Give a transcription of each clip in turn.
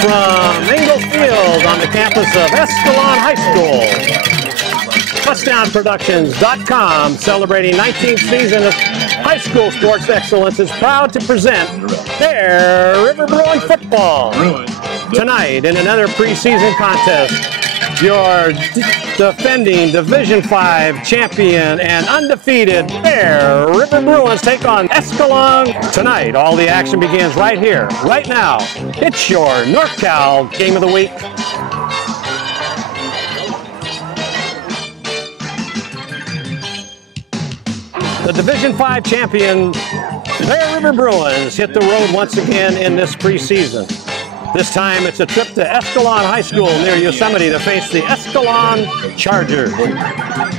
from Ingle Field on the campus of Escalon High School. TouchdownProductions.com, celebrating 19th season of high school sports excellence, is proud to present Bear River Bruin football. Tonight, in another preseason contest, your defending Division V champion and undefeated Bear River Bruins take on Escalon. Tonight, all the action begins right here, right now. It's your NorCal Game of the Week. The Division V champion Bear River Bruins hit the road once again in this preseason. This time it's a trip to Escalon High School near Yosemite to face the Escalon Chargers.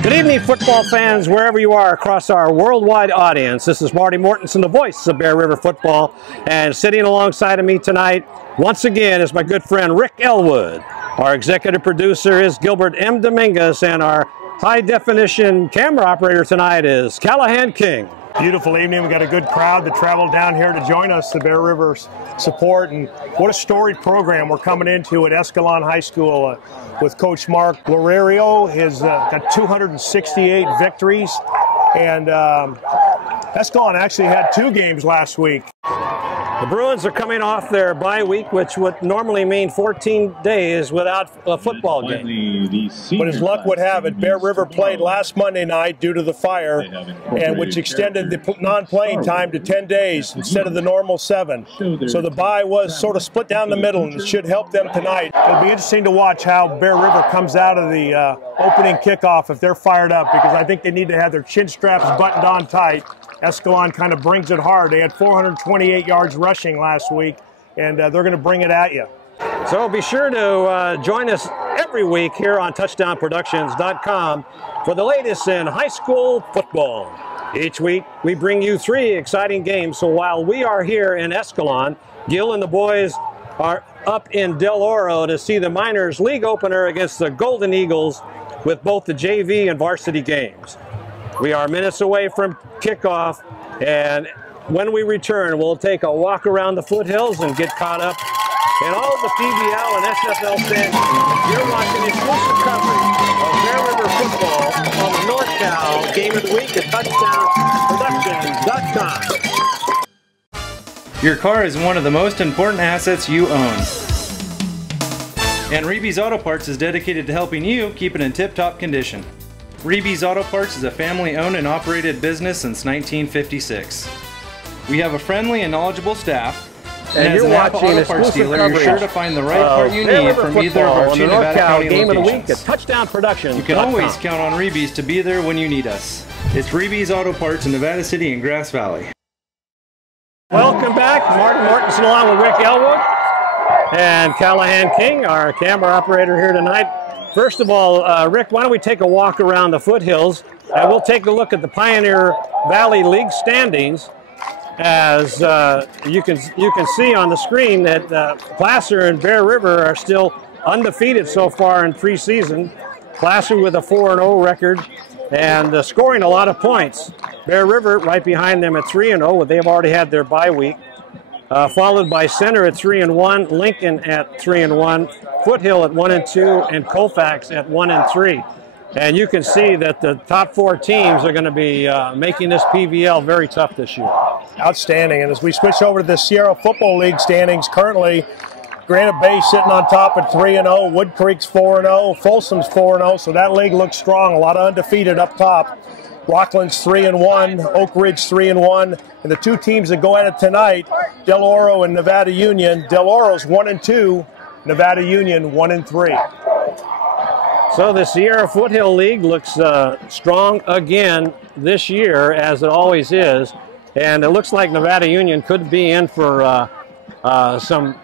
Good evening, football fans, wherever you are across our worldwide audience. This is Marty Mortensen, the voice of Bear River football, and sitting alongside of me tonight, once again, is my good friend Rick Ellwood. Our executive producer is Gilbert M. Dominguez, and our high-definition camera operator tonight is Callahan King. Beautiful evening. We got a good crowd that traveled down here to join us, the Bear River support, and what a storied program we're coming into at Escalon High School with Coach Mark Lorario. He's got 268 victories, and Escalon actually had 2 games last week. The Bruins are coming off their bye week, which would normally mean 14 days without a football game. But as luck would have it, Bear River played last Monday night due to the fire, and which extended the non-playing time to 10 days instead of the normal 7. So the bye was sort of split down the middle, and it should help them tonight. It'll be interesting to watch how Bear River comes out of the opening kickoff if they're fired up, because I think they need to have their chin straps buttoned on tight. Escalon kind of brings it hard. They had 428 yards rushing last week, and they're going to bring it at you. So be sure to join us every week here on TouchdownProductions.com for the latest in high school football. Each week, we bring you 3 exciting games. So while we are here in Escalon, Gil and the boys are up in Del Oro to see the Miners League opener against the Golden Eagles with both the JV and varsity games. We are minutes away from kickoff, and when we return, we'll take a walk around the foothills and get caught up in all of the PBL and SFL standings. You're watching exclusive coverage of Bear River football on the NorCal Game of the Week at TouchdownProductions.com. Your car is one of the most important assets you own. And Reeby's Auto Parts is dedicated to helping you keep it in tip-top condition. Reeby's Auto Parts is a family-owned and operated business since 1956. We have a friendly and knowledgeable staff, and as an Napa Auto Parts dealer, you're sure to find the right part you need from either of our 2 Nevada County Game locations. of the Week at TouchdownProductions.com. You can always count on Reeby's to be there when you need us. It's Reeby's Auto Parts in Nevada City and Grass Valley. Welcome back. Marty Mortensen along with Rick Ellwood and Callahan King, our camera operator here tonight. First of all, Rick, why don't we take a walk around the foothills, and we'll take a look at the Pioneer Valley League standings. As you can see on the screen that Placer and Bear River are still undefeated so far in preseason. Placer with a 4-0 record and scoring a lot of points. Bear River right behind them at 3-0. They've already had their bye week. Followed by Center at 3-1, Lincoln at 3-1, Foothill at 1-2, and Colfax at 1-3. And you can see that the top 4 teams are going to be making this PVL very tough this year. Outstanding. And as we switch over to the Sierra Football League standings, currently Granite Bay sitting on top at 3-0, Wood Creek's 4-0, Folsom's 4-0, so that league looks strong. A lot of undefeated up top. Rockland's 3-1, Oak Ridge 3-1, and the 2 teams that go at it tonight, Del Oro and Nevada Union. Del Oro's 1-2, Nevada Union 1-3. So the Sierra Foothill League looks strong again this year, as it always is, and it looks like Nevada Union could be in for some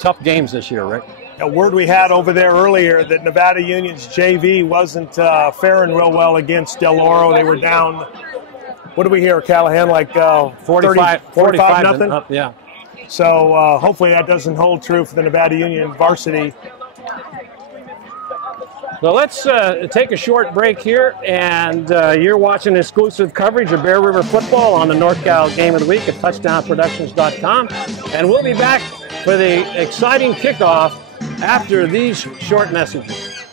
tough games this year, Rick. A word we had over there earlier that Nevada Union's JV wasn't faring real well against Del Oro. They were down, what do we hear, Callahan, like 45 nothing? Up, yeah. So hopefully that doesn't hold true for the Nevada Union varsity. So let's take a short break here, and you're watching exclusive coverage of Bear River football on the NorCal Game of the Week at TouchdownProductions.com, and we'll be back for the exciting kickoff after these short messages.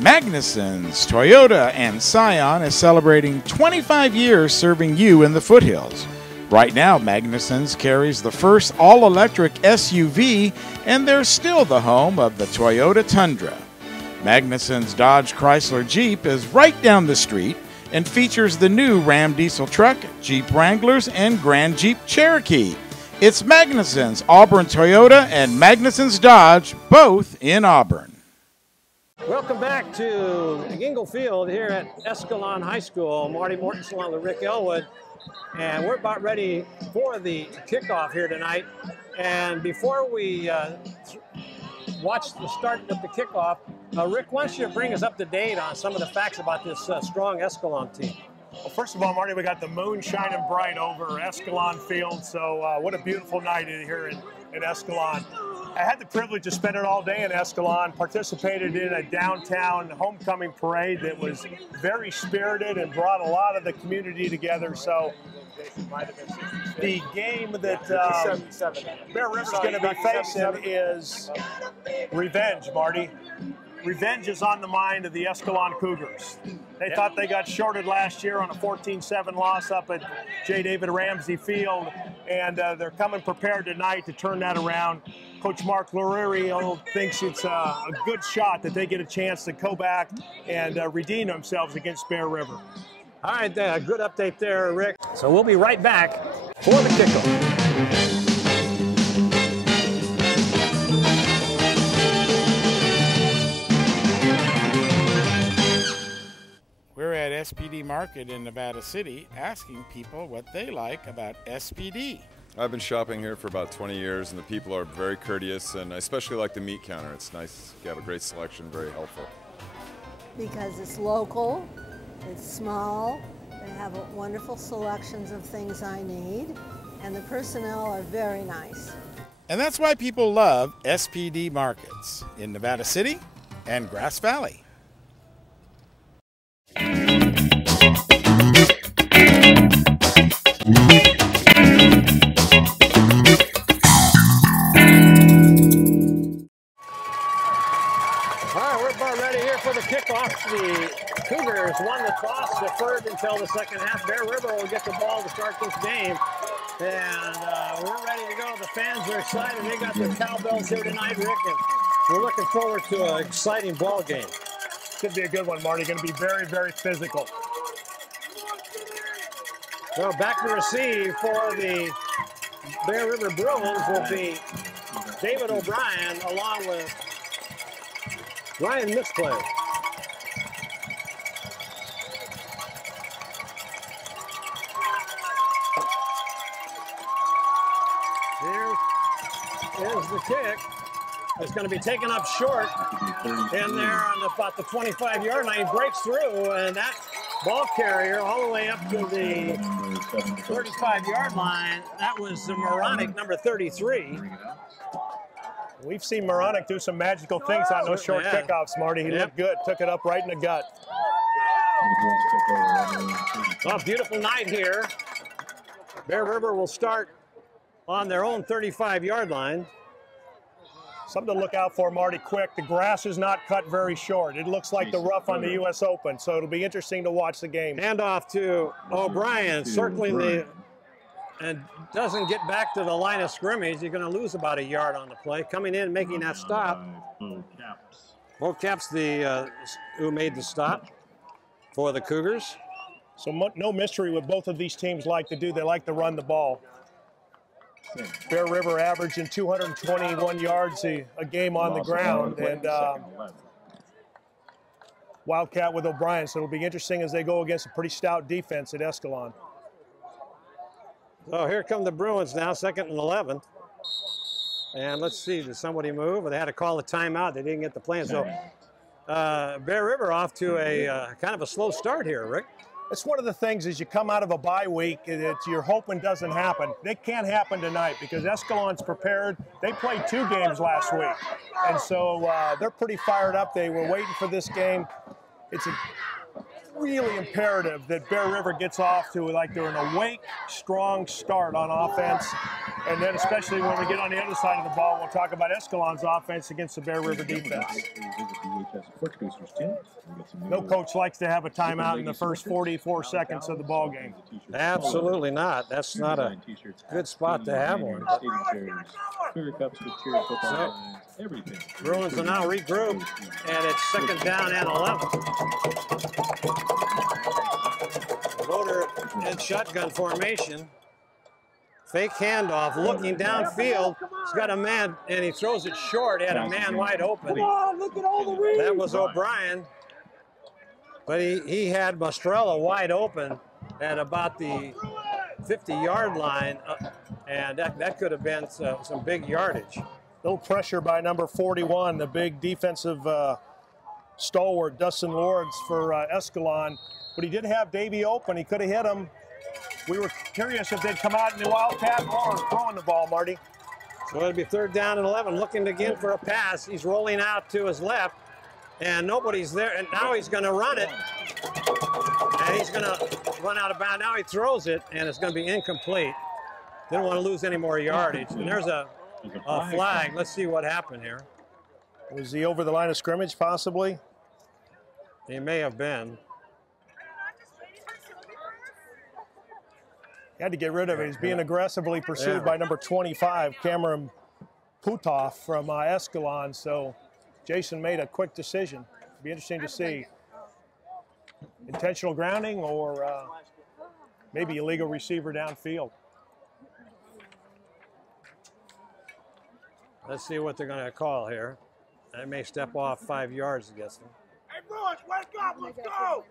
Magnuson's Toyota and Scion is celebrating 25 years serving you in the foothills. Right now, Magnuson's carries the first all-electric SUV, and they're still the home of the Toyota Tundra. Magnuson's Dodge Chrysler Jeep is right down the street and features the new Ram diesel truck, Jeep Wranglers, and Grand Jeep Cherokee. It's Magnuson's Auburn Toyota and Magnuson's Dodge, both in Auburn. Welcome back to Gingle Field here at Escalon High School. Marty Mortensen along with Rick Ellwood. And we're about ready for the kickoff here tonight. And before we watch the start with the kickoff, Rick, why don't you bring us up to date on some of the facts about this strong Escalon team? Well, first of all, Marty, we got the moon shining bright over Escalon Field, so what a beautiful night here in Escalon. I had the privilege to spend it all day in Escalon, participated in a downtown homecoming parade that was very spirited and brought a lot of the community together. So the game that Bear River's going to be facing is revenge, Marty. Revenge is on the mind of the Escalon Cougars. They thought they got shorted last year on a 14-7 loss up at J. David Ramsey Field, and they're coming prepared tonight to turn that around. Coach Mark Lurie thinks it's a good shot that they get a chance to go back and redeem themselves against Bear River. All right, good update there, Rick. So we'll be right back for the kickoff. We're at SPD Market in Nevada City asking people what they like about SPD. I've been shopping here for about 20 years, and the people are very courteous, and I especially like the meat counter. It's nice. You have a great selection, very helpful. Because it's local, it's small, they have wonderful selections of things I need, and the personnel are very nice. And that's why people love SPD Markets in Nevada City and Grass Valley. For the kickoff, the Cougars won the toss, deferred until the second half. Bear River will get the ball to start this game. And we're ready to go. The fans are excited. They got their cowbells here tonight, Rick, and we're looking forward to an exciting ball game. Could be a good one, Marty. Going to be very, very physical. So back to receive for the Bear River Bruins will be David O'Brien along with Ryan Misplay. Here is the kick. It's going to be taken up short in there on about the 25-yard line. He breaks through, and that ball carrier all the way up to the 35-yard line. That was the Moronic, number 33. We've seen Moronic do some magical things on those short kickoffs, Marty. He looked good, took it up right in the gut. Well, beautiful night here. Bear River will start on their own 35-yard line. Something to look out for, Marty, quick. The grass is not cut very short. It looks like the rough on the U.S. Open, so it'll be interesting to watch the game. Hand off to O'Brien, circling the, and doesn't get back to the line of scrimmage. You're going to lose about a yard on the play. Coming in, making that stop. Bo Caps, the who made the stop for the Cougars. So no mystery what both of these teams like to do. They like to run the ball. Bear River averaging 221 yards a game on the ground, and Wildcat with O'Brien. So it'll be interesting as they go against a pretty stout defense at Escalon. Oh, here come the Bruins now, 2nd and 11. And let's see, did somebody move? They had to call a timeout. They didn't get the plan. So Bear River off to a kind of a slow start here, Rick. It's one of the things as you come out of a bye week that you're hoping doesn't happen. It can't happen tonight because Escalon's prepared. They played 2 games last week, and so they're pretty fired up. They were waiting for this game. It's a really imperative that Bear River gets off to like they're an awake, strong start on offense. And then especially when we get on the other side of the ball, we'll talk about Escalon's offense against the Bear River defense. No coach likes to have a timeout in the first 44 seconds of the ball game. Absolutely not. That's not a good spot to have one. So, Bruins will now regroup, and it's second down and 11. Loader in shotgun formation. Fake handoff, looking downfield. He's got a man, and he throws it short. He had a man wide open. That was O'Brien. But he had Mastrella wide open at about the 50-yard line, and that could have been some big yardage. Little pressure by number 41, the big defensive stalwart, Dustin Lords for Escalon. But he did have Davey open. He could have hit him. We were curious if they'd come out in the Wildcat or throwing the ball, Marty. So it'll be third down and 11, looking again for a pass. He's rolling out to his left, and nobody's there. And now he's going to run it, and he's going to run out of bounds. Now he throws it, and it's going to be incomplete. Didn't want to lose any more yardage. And there's a flag. Let's see what happened here. Was he over the line of scrimmage, possibly? He may have been. He had to get rid of it. He's being aggressively pursued by number 25, Cameron Putoff from Escalon. So Jason made a quick decision. It'll be interesting to see. Intentional grounding or maybe illegal receiver downfield. Let's see what they're going to call here. They may step off 5 yards against them. Hey, Bruins, wake up, let's go!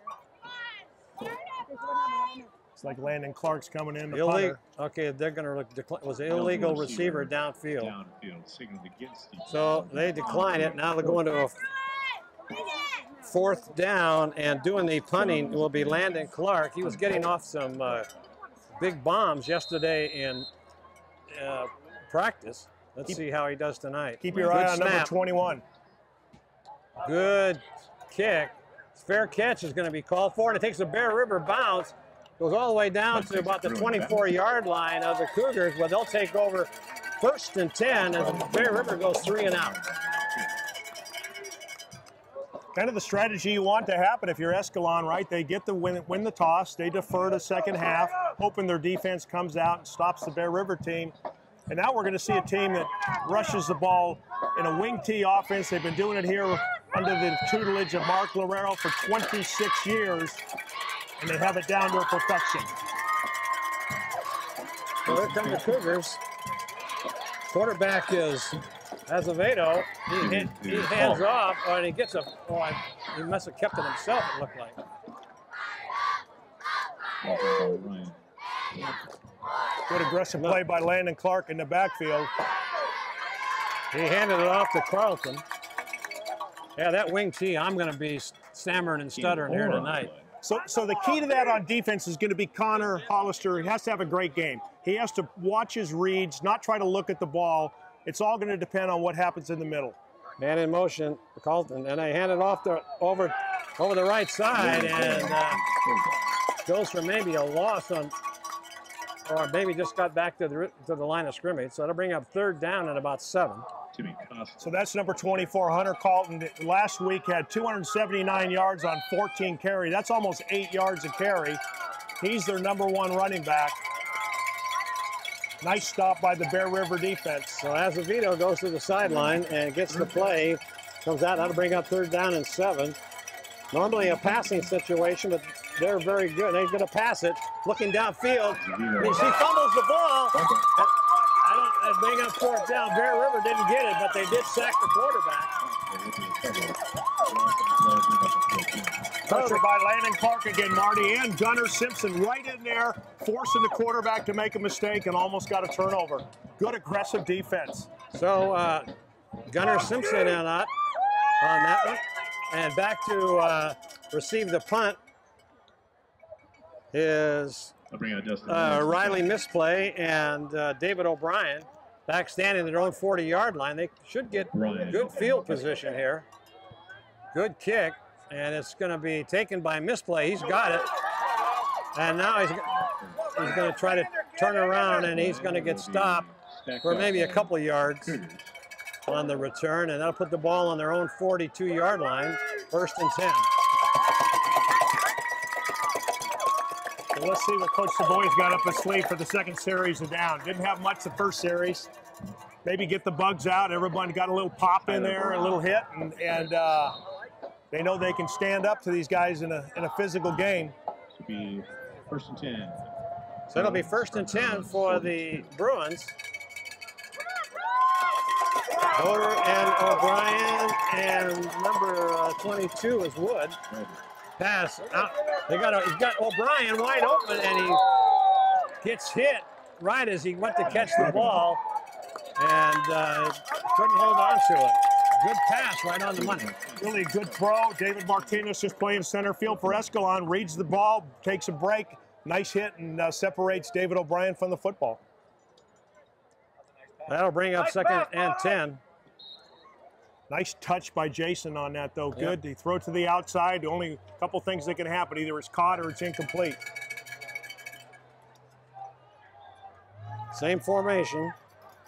It's like Landon Clark's coming in the punter. Okay, they're going to look. Was an illegal receiver downfield. So they decline it. Now they're going to a fourth down, and doing the punting will be Landon Clark. He was getting off some big bombs yesterday in practice. Let's see how he does tonight. Keep your eye on number 21. Good kick. Fair catch is going to be called for, and it takes a Bear River bounce. Goes all the way down to about the 24-yard line of the Cougars, but they'll take over first and 10 as Bear River goes 3 and out. Kind of the strategy you want to happen if you're Escalon, right? They get the win the toss, they defer to second half, hoping their defense comes out and stops the Bear River team. And now we're going to see a team that rushes the ball in a wing tee offense. They've been doing it here under the tutelage of Mark Lorero for 26 years. And they have it down to a perfection. So here come the Cougars. Quarterback is Azevedo. He hands off, and he gets he must have kept it himself, it looked like. Good aggressive play by Landon Clark in the backfield. He handed it off to Carlton. Yeah, that wing tee, I'm going to be stammering and stuttering here tonight. So the key to that on defense is going to be Connor Hollister. He has to have a great game. He has to watch his reads, not try to look at the ball. It's all going to depend on what happens in the middle. Man in motion, Carlton, and they hand it off over the right side, and goes for maybe a loss on, or maybe just got back to the line of scrimmage. So that'll bring up third down at about 7. So that's number 24, Hunter Carlton. Last week had 279 yards on 14 carry. That's almost 8 yards a carry. He's their #1 running back. Nice stop by the Bear River defense. So Azevedo goes to the sideline and gets the play. Comes out, that'll bring up third down and 7. Normally a passing situation, but they're very good. They're going to pass it. Looking downfield. He fumbles the ball. That'll bring up fourth down. Bear River didn't get it, but they did sack the quarterback. Pressure by Landon Clark again, Marty, and Gunnar Simpson right in there, forcing the quarterback to make a mistake and almost got a turnover. Good aggressive defense. So Gunnar Simpson on that one. And back to receive the punt is Riley Misplay and David O'Brien back standing at their own 40-yard line. They should get good field position here. Good kick. and it's going to be taken by misplay. He's got it, and now he's going to try to turn around, and he's going to get stopped for maybe a couple yards on the return, and that'll put the ball on their own 42-yard line, 1st and 10. So let's see what Coach Savoy's got up his sleeve for the second series of down. Didn't have much the first series. Maybe get the bugs out. Everyone got a little pop in there, a little hit, and they know they can stand up to these guys in a physical game. To be 1st and 10. So it'll be 1st and 10 for the Bruins. Voter and O'Brien, and number 22 is Wood. Pass out. He's got O'Brien wide open, and he gets hit right as he went to catch the ball, and couldn't hold on to it. Good pass right on the money. Really good throw. David Martinez just playing center field for Escalon. Reads the ball, takes a break. Nice hit, and separates David O'Brien from the football. That'll bring up 2nd and 10. Nice touch by Jason on that, though. Good. He throw to the outside. Only a couple things that can happen. Either it's caught or it's incomplete. Same formation.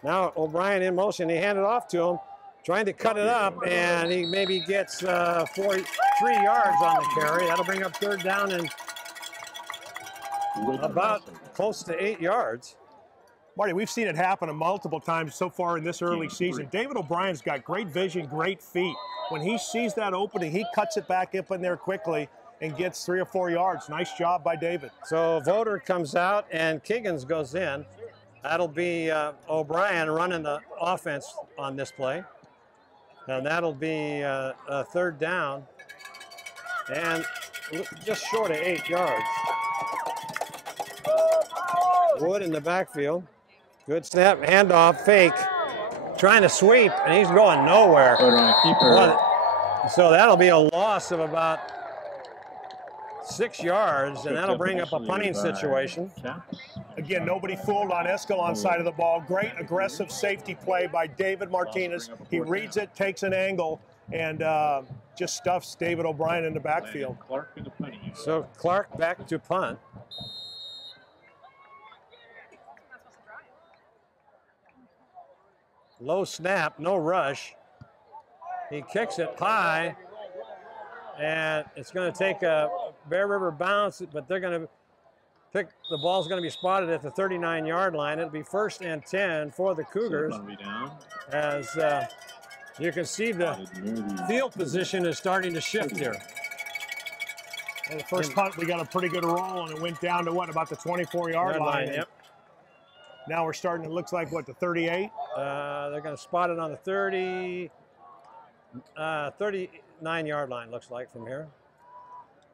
Now O'Brien in motion. He handed off to him, trying to cut it up, and he maybe gets 3 yards on the carry. That'll bring up 3rd down and about close to 8 yards. Marty, we've seen it happen multiple times so far in this early season. David O'Brien's got great vision, great feet. When he sees that opening, he cuts it back up in there quickly and gets 3 or 4 yards. Nice job by David. So Voter comes out and Kiggins goes in. That'll be O'Brien running the offense on this play. And that'll be a 3rd down and just short of 8 yards. Wood in the backfield. Good snap, handoff, fake. Trying to sweep, and he's going nowhere. So that'll be a loss of about 6 yards, and that'll bring up a punting situation. Again, nobody fooled on Escalon's side of the ball. Great aggressive safety play by David Martinez. He reads it, takes an angle, and just stuffs David O'Brien in the backfield. So Clark back to punt. Low snap, no rush. He kicks it high, and it's going to take a Bear River bounce, but they're going to pick, the ball's going to be spotted at the 39-yard line. It'll be 1st and 10 for the Cougars. As you can see, the field position is starting to shift here. And the first punt, we got a pretty good roll, and it went down to what, about the 24-yard line? Yep. Now we're starting, it looks like, what, the 38? They're going to spot it on the 39-yard line, looks like, from here.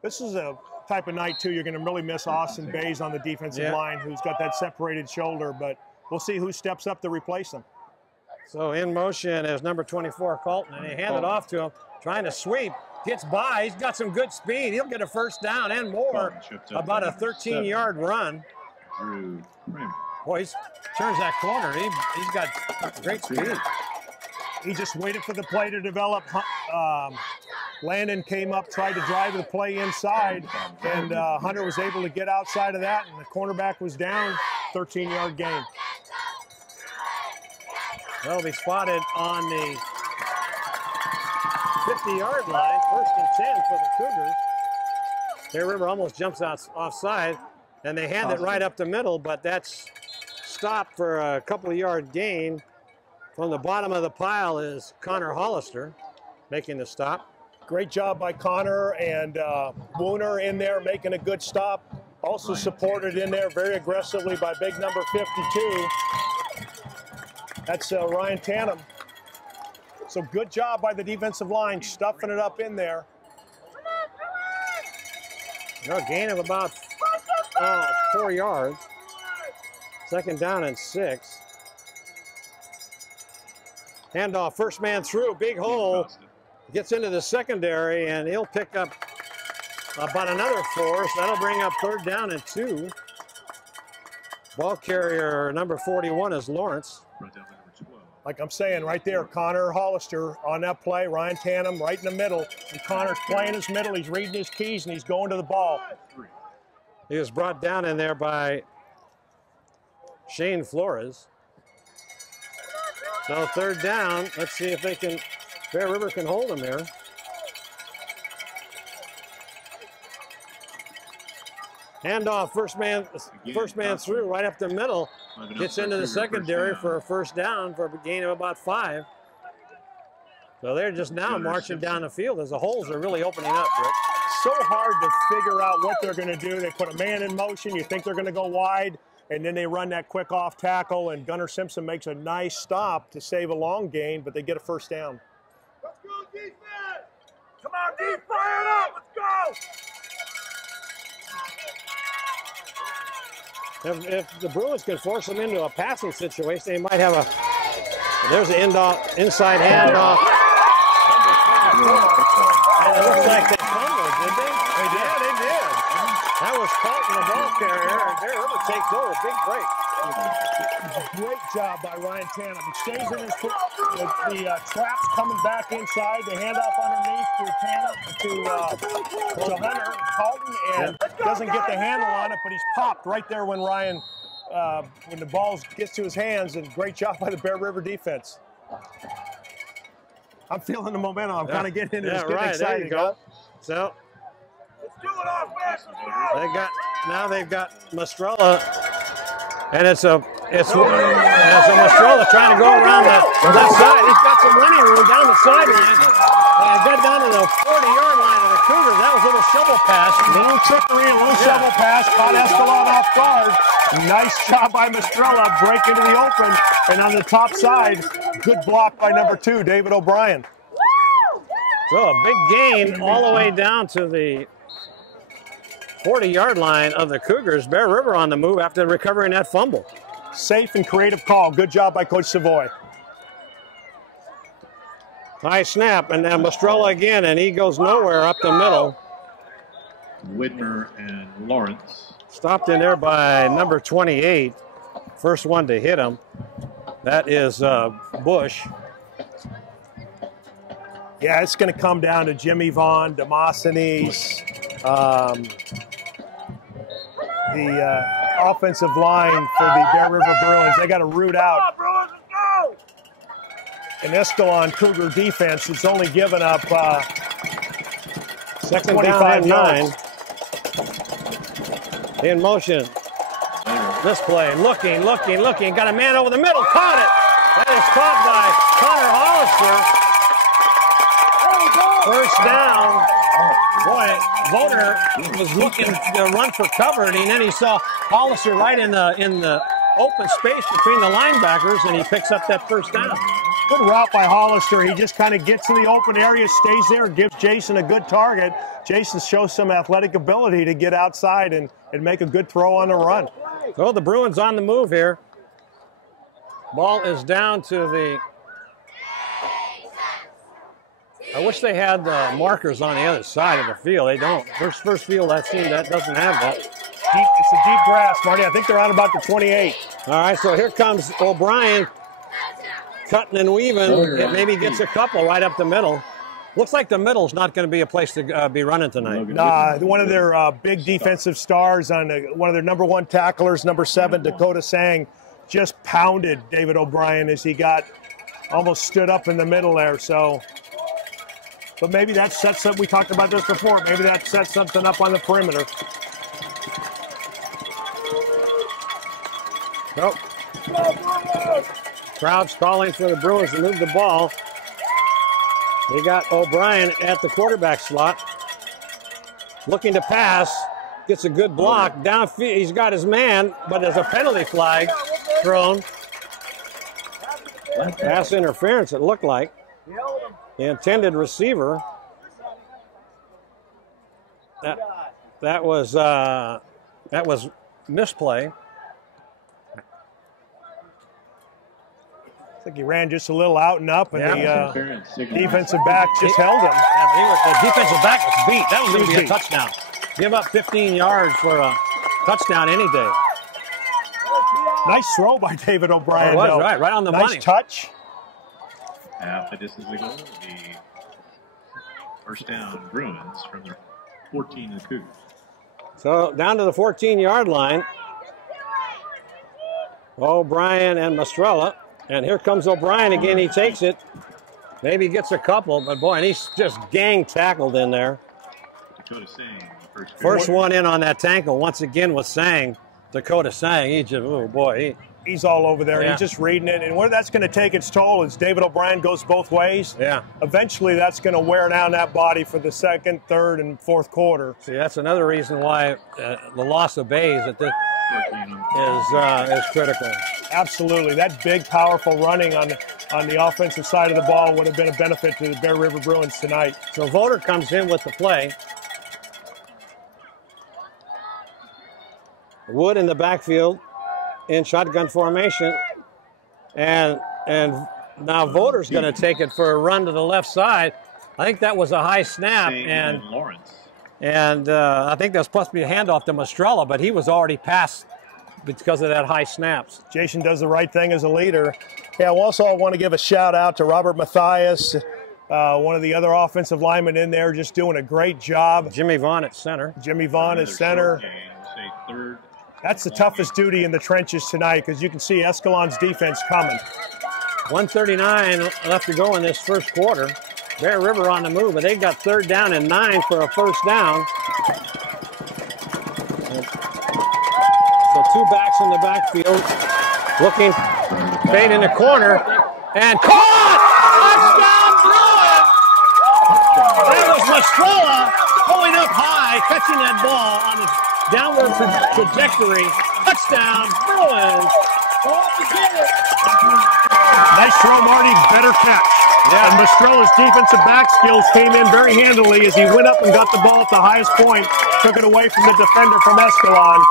This is a type of night, too. You're going to really miss Austin Bays on the defensive line, who's got that separated shoulder, but we'll see who steps up to replace him. So in motion is number 24, Colton, and he handed off to him, trying to sweep. Gets by. He's got some good speed. He'll get a 1st down and more. About a 13-yard run. Boy, he turns that corner. He's got great speed. He just waited for the play to develop. Landon came up, tried to drive the play inside, and Hunter was able to get outside of that, and the cornerback was down. 13-yard gain. They'll be spotted on the 50-yard line. 1st and 10 for the Cougars. Bear River almost jumps out offside, and they hand it right up the middle, but that's stopped for a couple of yard gain. From the bottom of the pile is Connor Hollister making the stop. Great job by Connor, and Wooner in there making a good stop. Also supported in there very aggressively by big number 52. That's Ryan Tannum. So good job by the defensive line, stuffing it up in there. A gain of about 4 yards. 2nd down and 6. Handoff, first man through, big hole. Gets into the secondary, and he'll pick up about another 4, so that'll bring up 3rd down and 2. Ball carrier number 41 is Lawrence. Like I'm saying right there, Connor Hollister on that play, Ryan Tannum right in the middle. And Connor's playing his middle. He's reading his keys, and he's going to the ball. He was brought down in there by Shane Flores. So third down. Let's see if they can, Bear River can hold him there. Handoff, first man through, right up the middle. Gets into the secondary for a first down for a gain of about 5. So they're just now marching down the field as the holes are really opening up, Rick. So hard to figure out what they're going to do. They put a man in motion. You think they're going to go wide, and then they run that quick off tackle, and Gunnar Simpson makes a nice stop to save a long gain, but they get a first down. Let's go, defense! Come on, D, fire it up! Let's go! If the Bruins can force them into a passing situation, they might have a. There's an inside handoff. And it looks like they fumbled, did they? Yeah, they did. That was Colton, the ball carrier, and Bear River takes over. Big break. Great job by Ryan Tannum. He stays in his foot. The traps coming back inside. The handoff underneath to Tannum to Hunter Colton, and doesn't get the handle on it, but he's popped right there when Ryan, when the ball gets to his hands. And great job by the Bear River defense. I'm feeling the momentum. I'm kind of getting into this. Getting excited. There you go. So Let's do it off fast. Let's go! they've got Mastrella. And it's Mastrella trying to go around the left side. He's got some running room down the sideline. Got down to the 40-yard line of the Cougars. That was a little shovel pass. A little trickery, a little shovel pass. Caught Escalon off guard. Nice job by Mastrella. Break into the open. And on the top side, good block by number 2, David O'Brien. So a big gain all the way down to the 40-yard line of the Cougars. Bear River on the move after recovering that fumble. Safe and creative call. Good job by Coach Savoy. High snap, and then Mastrella again, and he goes nowhere up the middle. Widmer and Lawrence. Stopped in there by number 28. First one to hit him. That is Bush. Yeah, it's going to come down to Jimmy Vaughn, Demosthenes, the offensive line for the Bear River Bruins. They got to root out an Escalon Cougar defense that's only given up second 25 down yards. 9. In motion. This play, looking. Got a man over the middle, caught it. That is caught by Connor Hollister. First down. Boy, Voter was looking to run for cover, and then he saw Hollister right in the open space between the linebackers, and he picks up that first down. Good route by Hollister. He just kind of gets to the open area, stays there, gives Jason a good target. Jason shows some athletic ability to get outside and make a good throw on the run. So the Bruins on the move here. Ball is down to the... I wish they had the markers on the other side of the field. They don't. First field I've seen that doesn't have that. It's a deep grass, Marty. I think they're out about the 28. All right, so here comes O'Brien cutting and weaving. It maybe gets a couple right up the middle. Looks like the middle's not going to be a place to be running tonight. Nah, one of their big defensive stars on one of their number 1 tacklers, number 7, Dakota Sang, just pounded David O'Brien as he got almost stood up in the middle there. So, but maybe that sets up. We talked about this before. Maybe that sets something up on the perimeter. Nope. Crowd's calling for the Bruins to move the ball. They got O'Brien at the quarterback slot. Looking to pass. Gets a good block. Downfield. He's got his man, but there's a penalty flag thrown. Pass interference, it looked like. The intended receiver. That was misplay. I think he ran just a little out and up, and the defensive back just held him. The defensive back was beat. That was going to be a touchdown. Give up 15 yards for a touchdown any day. Nice throw by David O'Brien. It was, right on the money. Nice touch. Half the distance of the goal. The first down Bruins from the 14 of the Cougars. So down to the 14-yard line. O'Brien and Mastrella. And here comes O'Brien again. He takes it. Maybe gets a couple, but boy, and he's just gang tackled in there. Dakota Sang, first one in on that tackle once again was Sang. Dakota Sang. He just, oh boy. He's all over there. Yeah. He's just reading it. And where that's going to take its toll is David O'Brien goes both ways. Yeah. Eventually, that's going to wear down that body for the second, third, and fourth quarter. See, that's another reason why the loss of Bays at this is critical. Absolutely. That big, powerful running on the offensive side of the ball would have been a benefit to the Bear River Bruins tonight. So Voter comes in with the play. Wood in the backfield in shotgun formation. And now Voter's going to take it for a run to the left side. I think that was a high snap. And I think that was supposed to be a handoff to Mastrella, but he was already past because of that high snaps. Jason does the right thing as a leader. Yeah, also I want to give a shout out to Robert Mathias, one of the other offensive linemen in there, just doing a great job. Jimmy Vaughn at center. Jimmy Vaughn is center. That's the toughest duty in the trenches tonight because you can see Escalon's defense coming. 1:39 left to go in this first quarter. Bear River on the move, but they've got 3rd down and 9 for a first down. So 2 backs in the backfield, looking, fade in the corner, and caught! Touchdown Bruins! That was Mastrella going up high, catching that ball on the downward trajectory. Touchdown Bruins! Nice throw, Marty. Better catch. Yeah. And Mastrella's defensive back skills came in very handily as he went up and got the ball at the highest point, took it away from the defender from Escalon.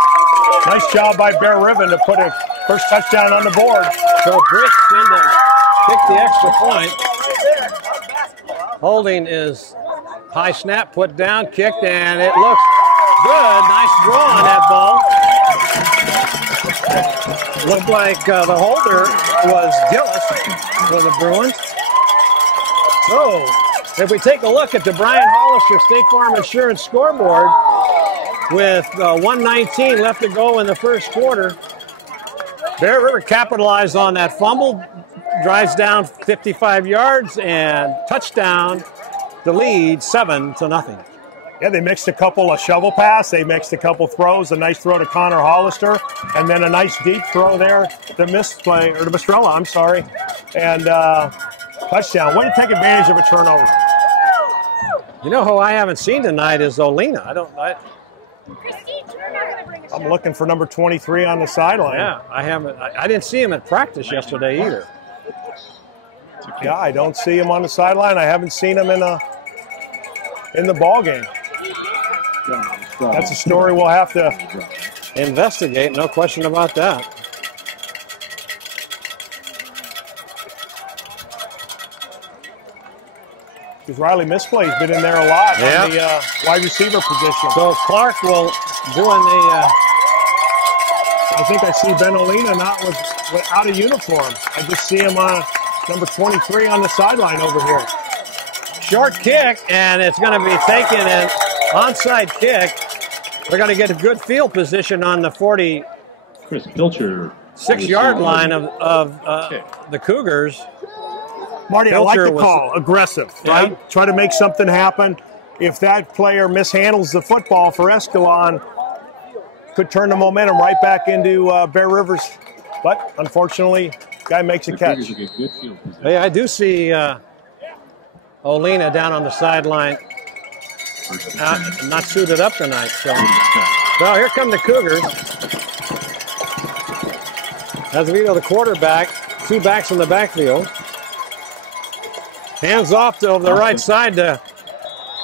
Nice job by Bear River to put a first touchdown on the board. So Brick's in to kick the extra point. Holding is high snap, put down, kicked, and it looks good. Nice draw on that ball. Looked like the holder was Gillis for the Bruins. So, if we take a look at the Brian Hollister State Farm Insurance scoreboard, with 1:19 left to go in the first quarter, Bear River capitalized on that fumble, drives down 55 yards, and touchdown to lead 7-0. Yeah, they mixed a couple of shovel pass. They mixed a couple throws. A nice throw to Connor Hollister, and then a nice deep throw there to misplay or to Mastrella. I'm sorry, and touchdown. Way to take advantage of a turnover. You know who I haven't seen tonight is Olina. I'm looking for number 23 on the sideline. Yeah, I haven't. I didn't see him at practice yesterday either. Yeah, I don't see him on the sideline. I haven't seen him in the ball game. That's a story we'll have to investigate, no question about that. Because Riley Misplay's been in there a lot on the wide receiver position. So Clark will doing the. I think I see Ben Olina not out of uniform. I just see him on number 23 on the sideline over here. Short kick, and it's going to be taken an onside kick. They're going to get a good field position on the 46-yard line of the Cougars. Marty, I like the call. Aggressive, right? Yeah. Try to make something happen. If that player mishandles the football for Escalon, could turn the momentum right back into Bear Rivers. But unfortunately, guy makes a catch. Hey, I do see Olina down on the sideline. Not suited up tonight. So here come the Cougars. Azevedo, the quarterback, 2 backs in the backfield. Hands off to the right side to,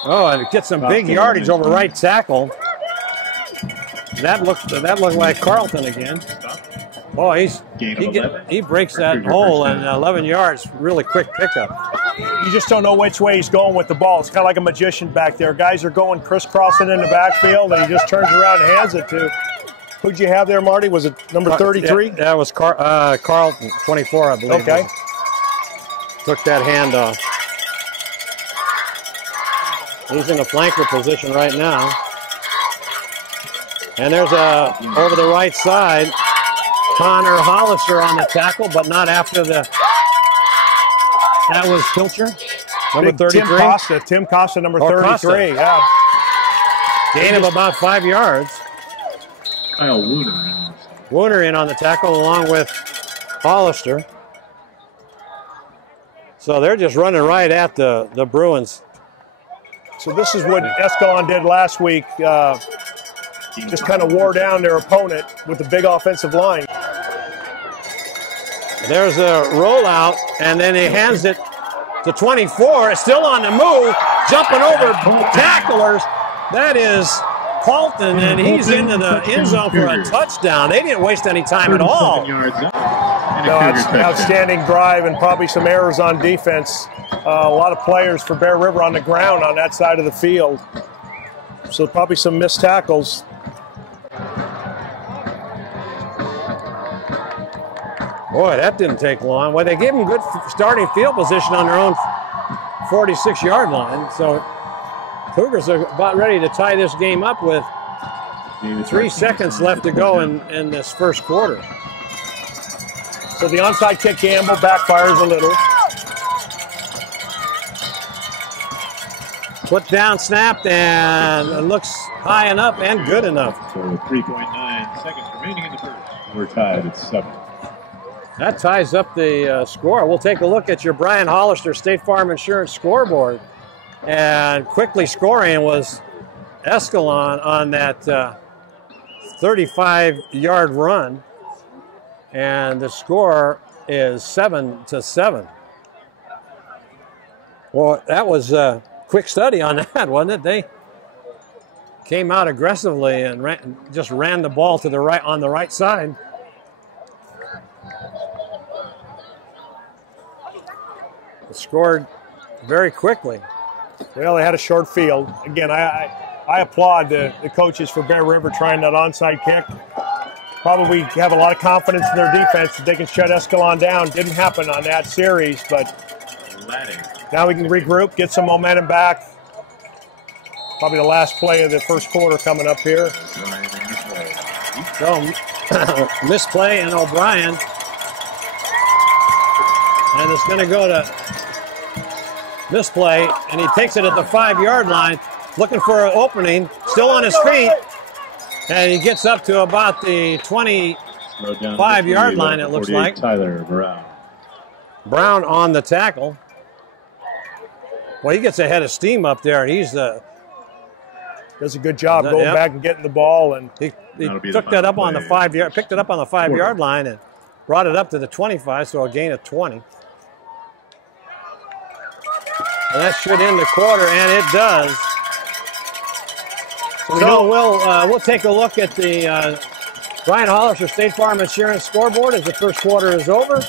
and it gets some big yardage over right tackle. That looked like Carlton again. Oh, he breaks that hole in 11 yards. Really quick pickup. You just don't know which way he's going with the ball. It's kind of like a magician back there. Guys are going crisscrossing in the backfield, and he just turns around and hands it to. Who'd you have there, Marty? Was it number 33? That was Carlton, 24, I believe. Okay. took that handoff. He's in a flanker position right now. And there's a, over the right side, Connor Hollister on the tackle, but not after the, that was Pilcher, number 33. Tim Costa, number 33, Costa. yeah. Gain of about 5 yards. Kyle Wooner. Wooner in on the tackle along with Hollister. So they're just running right at the Bruins. So this is what Escalon did last week. Just kind of wore down their opponent with the big offensive line. There's a rollout, and then he hands it to 24. It's still on the move, jumping over tacklers. That is Paulton, and he's into the end zone for a touchdown. They didn't waste any time at all. No, outstanding drive and probably some errors on defense. A lot of players for Bear River on the ground on that side of the field. So probably some missed tackles. Boy, that didn't take long. Well, they gave them good starting field position on their own 46-yard line. So Cougars are about ready to tie this game up with 3 seconds left to go in this first quarter. So the onside kick gamble backfires a little. Put down, snapped, and it looks high enough and good enough. So 3.9 seconds remaining in the first. We're tied at 7. That ties up the score. We'll take a look at your Brian Hollister State Farm Insurance scoreboard. And quickly scoring was Escalon on that 35-yard run. And the score is 7-7. Well, that was a quick study on that, wasn't it? They came out aggressively and just ran the ball to the right on the right side. Scored very quickly. Well, they had a short field. Again, I applaud the coaches for Bear River trying that onside kick. Probably have a lot of confidence in their defense that they can shut Escalon down. Didn't happen on that series, but now we can regroup, get some momentum back. Probably the last play of the first quarter coming up here. So, misplay and O'Brien. And it's going to go to misplay, and he takes it at the 5-yard line, looking for an opening, still on his feet, and he gets up to about the 25-yard line, it looks like. Tyler Brown on the tackle. Well, he gets a head of steam up there, and he's does a good job going back and getting the ball, and he took that up on the 5-yard, picked it up on the 5-yard line and brought it up to the 25, so a gain of 20. And that should end the quarter, and it does. So we'll take a look at the Brian Hollister State Farm Insurance scoreboard as the first quarter is over.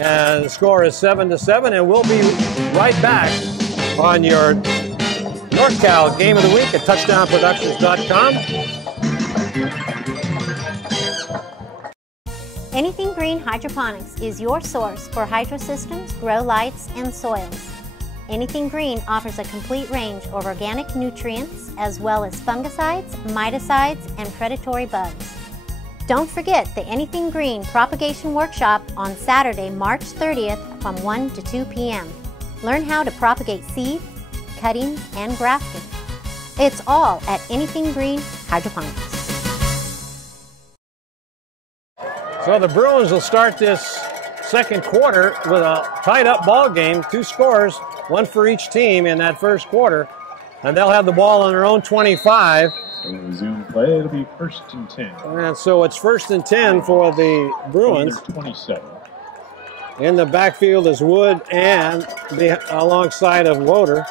And the score is 7-7, and we'll be right back on your NorCal Game of the Week at touchdownproductions.com. Anything Green Hydroponics is your source for hydro systems, grow lights, and soils. Anything Green offers a complete range of organic nutrients as well as fungicides, miticides, and predatory bugs. Don't forget the Anything Green Propagation Workshop on Saturday, March 30th from 1 to 2 p.m. Learn how to propagate seeds, cuttings, and grafting. It's all at Anything Green Hydroponics. So the Bruins will start this second quarter with a tied-up ball game, 2 scores, 1 for each team in that first quarter, and they'll have the ball on their own 25. So resume play. It'll be 1st and 10. And so it's 1st and 10 for the Bruins. 27. In the backfield is Wood and alongside of Loader,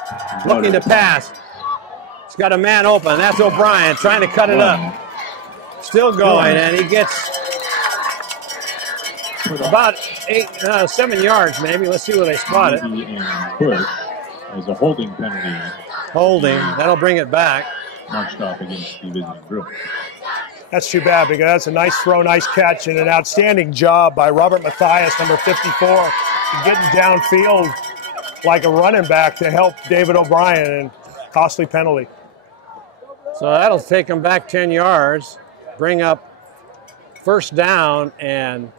looking to pass. He's got a man open. That's O'Brien trying to cut it up. Still going, and he gets about 7 yards maybe. Let's see where they spot it. As a holding penalty. Holding. That'll bring it back. Marched off against the visiting Bruins. That's too bad because that's a nice throw, nice catch, and an outstanding job by Robert Mathias, number 54, getting downfield like a running back to help David O'Brien, and costly penalty. So that'll take them back 10 yards, bring up first down, and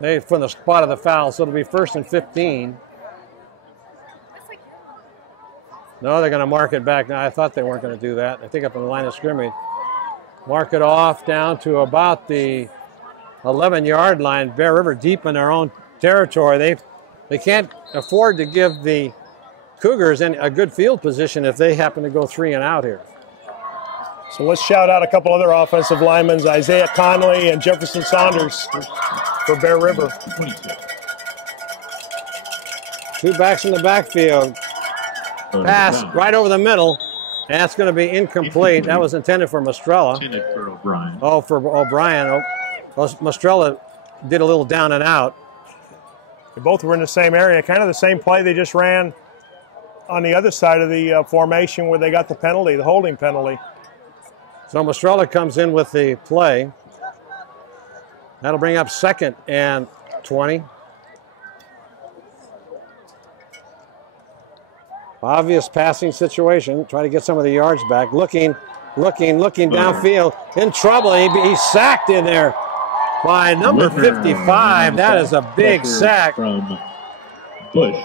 they from the spot of the foul, so it'll be 1st and 15. No, they're going to mark it back now. I thought they weren't going to do that. I think up in the line of scrimmage. Mark it off down to about the 11-yard line. Bear River deep in their own territory. They can't afford to give the Cougars a good field position if they happen to go 3 and out here. So let's shout out a couple other offensive linemen, Isaiah Conley and Jefferson Saunders for Bear River. 2 backs in the backfield. Pass right over the middle. And that's going to be incomplete. That was intended for Mastrella. Intended for O'Brien. Oh, for O'Brien. Mastrella did a little down and out. They both were in the same area. Kind of the same play they just ran on the other side of the formation where they got the penalty, the holding penalty. So Mastrella comes in with the play. That'll bring up 2nd and 20. Obvious passing situation. Try to get some of the yards back. Looking downfield. In trouble. He's sacked in there by number 55. That is a big sack. From Bush.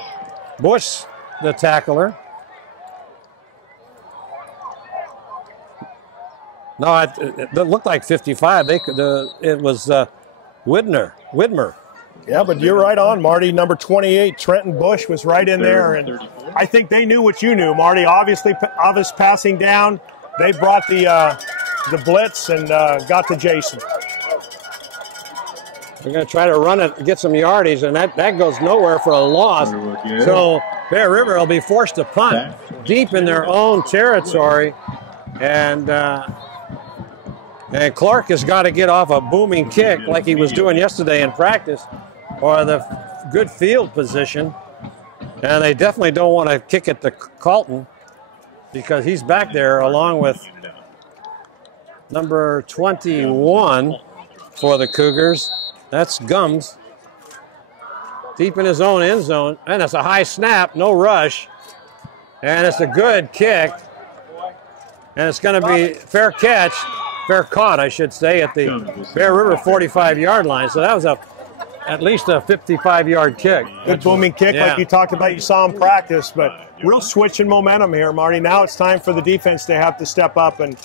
Bush, the tackler. No, it looked like 55. It was Widmer. Yeah, but you're right on, Marty. Number 28, Trenton Bush, was right in there. And I think they knew what you knew, Marty. Obvious passing down. They brought the blitz and got to Jason. They're going to try to run it, get some yardage, and that goes nowhere for a loss. So Bear River will be forced to punt deep in their own territory. And Clark has got to get off a booming kick like he was doing yesterday in practice, or the good field position. And they definitely don't want to kick it to Colton because he's back there along with number 21 for the Cougars. That's Gums. Deep in his own end zone. And it's a high snap, no rush. And it's a good kick. And it's going to be fair catch, fair caught, I should say, at the Bear River 45-yard line. So that was at least a 55-yard kick. Good booming kick like you talked about. You saw him practice, but real switch in momentum here, Marty. Now it's time for the defense to have to step up and,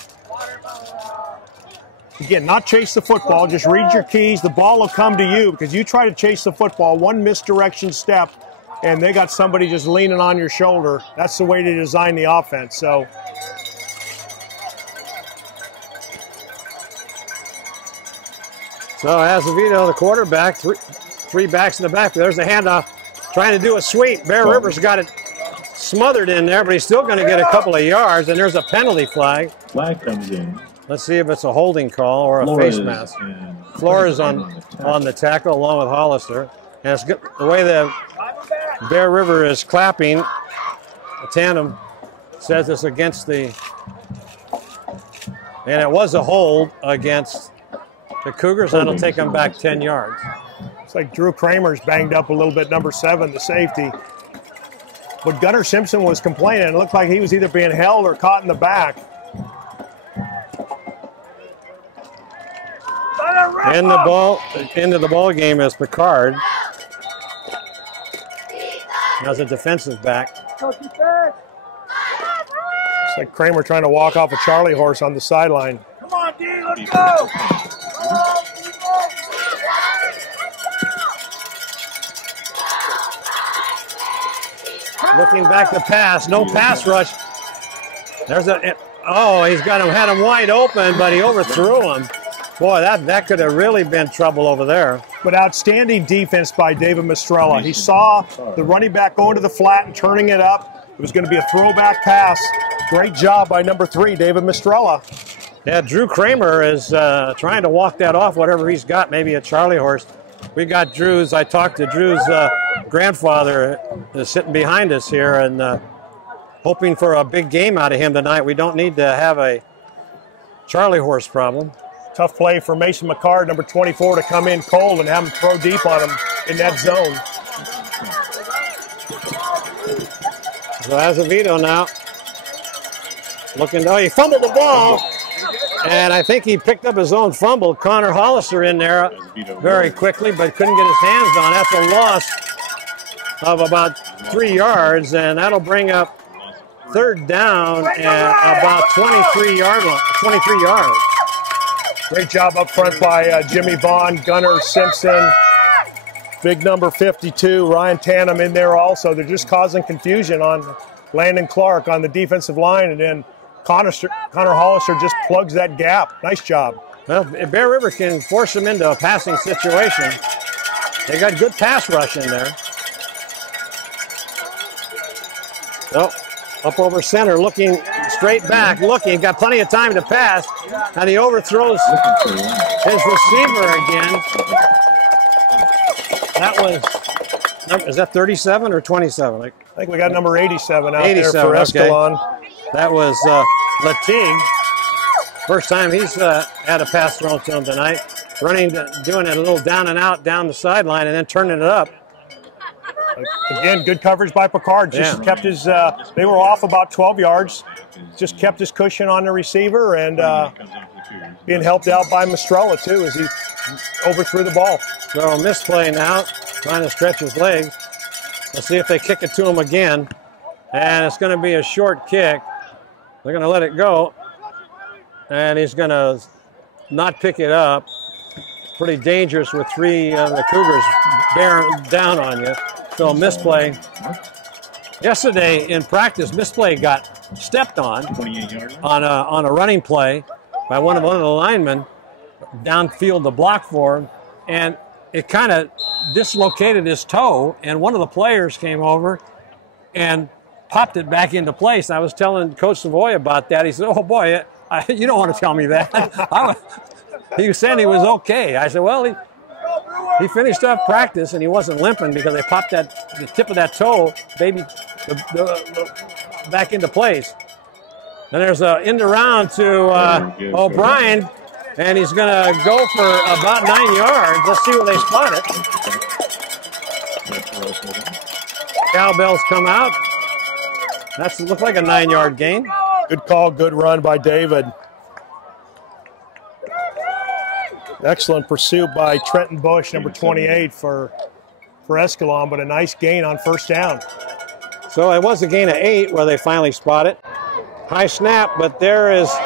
again, not chase the football. Just read your keys. The ball will come to you because you try to chase the football. One misdirection step, and they got somebody just leaning on your shoulder. That's the way to design the offense. So Azevedo, the quarterback, three backs in the back. There's a handoff, trying to do a sweep. Bear River's got it smothered in there, but he's still going to get a couple of yards, and there's a penalty flag. Flag comes in. Let's see if it's a holding call or a face mask. Flores on the tackle along with Hollister. And it's good. The way the Bear River is clapping, a tandem says it's against the, and it was a hold against the Cougars. That'll take them back 10 yards. It's like Drew Kramer's banged up a little bit, number 7, the safety. But Gunnar Simpson was complaining. It looked like he was either being held or caught in the back. And the ball into the ball game is Picard as a defensive back. It's like Kramer trying to walk off a Charlie horse on the sideline. Come on, D, let's go! Looking back to pass, no pass rush. There's he's had him wide open, but he overthrew him. Boy, that could have really been trouble over there. But outstanding defense by David Mastrella. He saw the running back going to the flat and turning it up. It was going to be a throwback pass. Great job by number 3, David Mastrella. Yeah, Drew Kramer is trying to walk that off, whatever he's got, maybe a Charlie horse. We got I talked to Drew's grandfather sitting behind us here and hoping for a big game out of him tonight. We don't need to have a Charlie horse problem. Tough play for Mason McCard, number 24, to come in cold and have him throw deep on him in that zone. So Azevedo now. Looking, oh, he fumbled the ball. And I think he picked up his own fumble. Connor Hollister in there very quickly, but couldn't get his hands on it. That's a loss of about 3 yards, and that'll bring up third down and about 23 yards. Great job up front by Jimmy Vaughn, Gunnar Simpson, big number 52, Ryan Tannum in there also. They're just causing confusion on Landon Clark on the defensive line, and then Connor Hollister just plugs that gap. Nice job. Well, if Bear River can force them into a passing situation, they got good pass rush in there. So, up over center, looking straight back, got plenty of time to pass, and he overthrows his receiver again. That was, is that 37 or 27? I think we got number 87 out there for Escalon. Okay. That was Latig. First time he's had a pass thrown to him tonight. Doing it a little down and out down the sideline and then turning it up. Again, good coverage by Picard. Just kept his, they were off about 12 yards. Just kept his cushion on the receiver and being helped out by Mastrella too as he overthrew the ball. So misplay now, trying to stretch his legs. Let's see if they kick it to him again. And it's going to be a short kick. They're going to let it go. And he's going to not pick it up. Pretty dangerous with three of the Cougars bearing down on you. So a misplay. Yesterday in practice, misplay got stepped on a running play by one of the linemen downfield the block for him. And it kind of dislocated his toe. And one of the players came over and popped it back into place. I was telling Coach Savoy about that. He said, oh, boy, you don't want to tell me that. He said he was okay. I said, well, he finished up practice, and he wasn't limping because they popped the tip of that toe back into place. And there's an end around to O'Brien, and he's going to go for about 9 yards. Let's see where they spot it. Cowbells come out. That looks like a 9-yard gain. Good call, good run by David. Excellent pursuit by Trenton Bush, number 28 for Escalon, but a nice gain on first down. So it was a gain of 8 where they finally spot it. High snap, but there is, that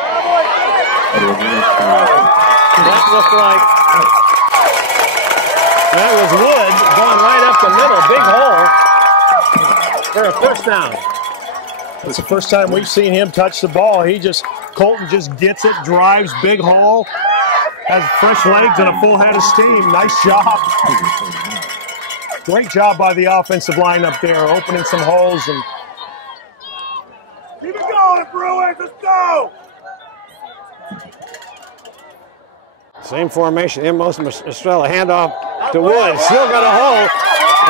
looked like, that was Wood going right up the middle, big hole for a first down. It's the first time we've seen him touch the ball. Colton just gets it, drives, big hole, has fresh legs and a full head of steam. Nice job. Great job by the offensive line up there, opening some holes. And keep it going, Bruins, let's go! Same formation, Estrella, handoff to Wood, still got a hole,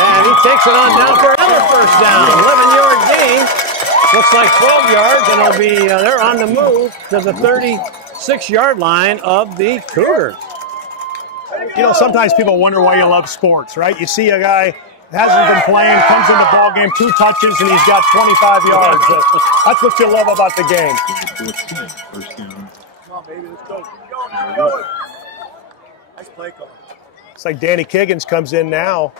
and he takes it on down for another first down. 11-yard gain. Looks like 12 yards, and it'll be, they're on the move to the 36-yard line of the Cougars. You know, sometimes people wonder why you love sports, right? You see a guy hasn't been playing, comes in the ball game, 2 touches, and he's got 25 yards. That's what you love about the game. Come on, baby, let's go. Go. Nice play call. It's like Danny Kiggins comes in now.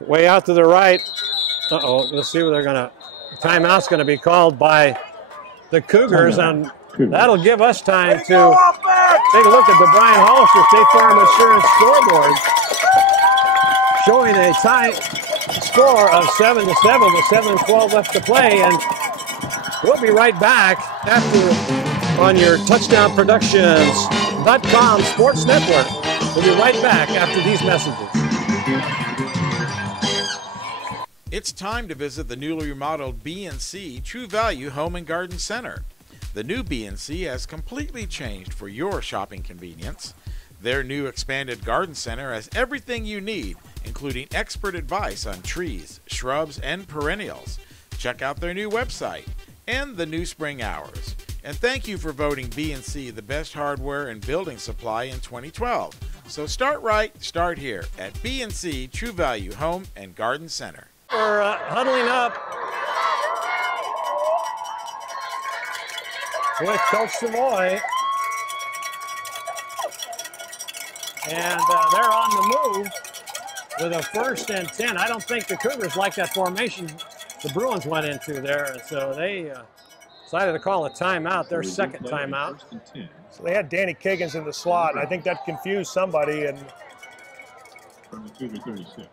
Way out to the right. Uh-oh, let's see what they're going to, timeout's going to be called by the Cougars, and that'll give us time to take a look at the Brian Hollister State Farm Insurance scoreboard, showing a tie score of 7-7 with 7:12 left to play, and we'll be right back after on your TouchdownProductions.com sports network. We'll be right back after these messages. It's time to visit the newly remodeled B&C True Value Home and Garden Center. The new B&C has completely changed for your shopping convenience. Their new expanded garden center has everything you need, including expert advice on trees, shrubs, and perennials. Check out their new website and the new spring hours. And thank you for voting B&C the best hardware and building supply in 2012. So start right, start here at B&C True Value Home and Garden Center. We're huddling up with Coach Savoy. And they're on the move with a 1st and 10. I don't think the Cougars like that formation the Bruins went into there. And so they decided to call a timeout, their second timeout. So they had Danny Kiggins in the slot, and I think that confused somebody. And From the Cougar 36.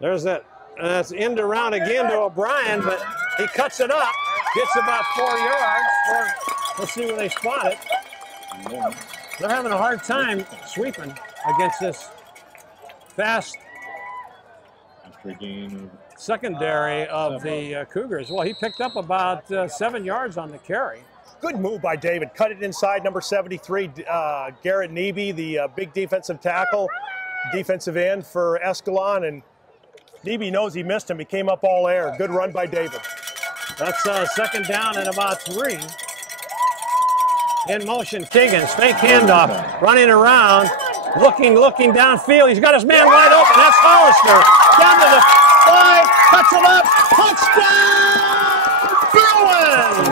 There's that. That's end around again to O'Brien, but he cuts it up, gets about 4 yards. Let's see where they spot it. They're having a hard time sweeping against this fast After a gain of secondary of the Cougars. Well, he picked up about 7 yards on the carry. good move by David. Cut it inside, number 73, Garrett Neby, the big defensive tackle, defensive end for Escalon. And Neby knows he missed him. He came up all air. Good run by David. That's second down and about 3. In motion, Kiggins, fake handoff, running around, looking downfield. He's got his man wide open. That's Hollister. Down to the 5, cuts it up, touchdown, Bruins!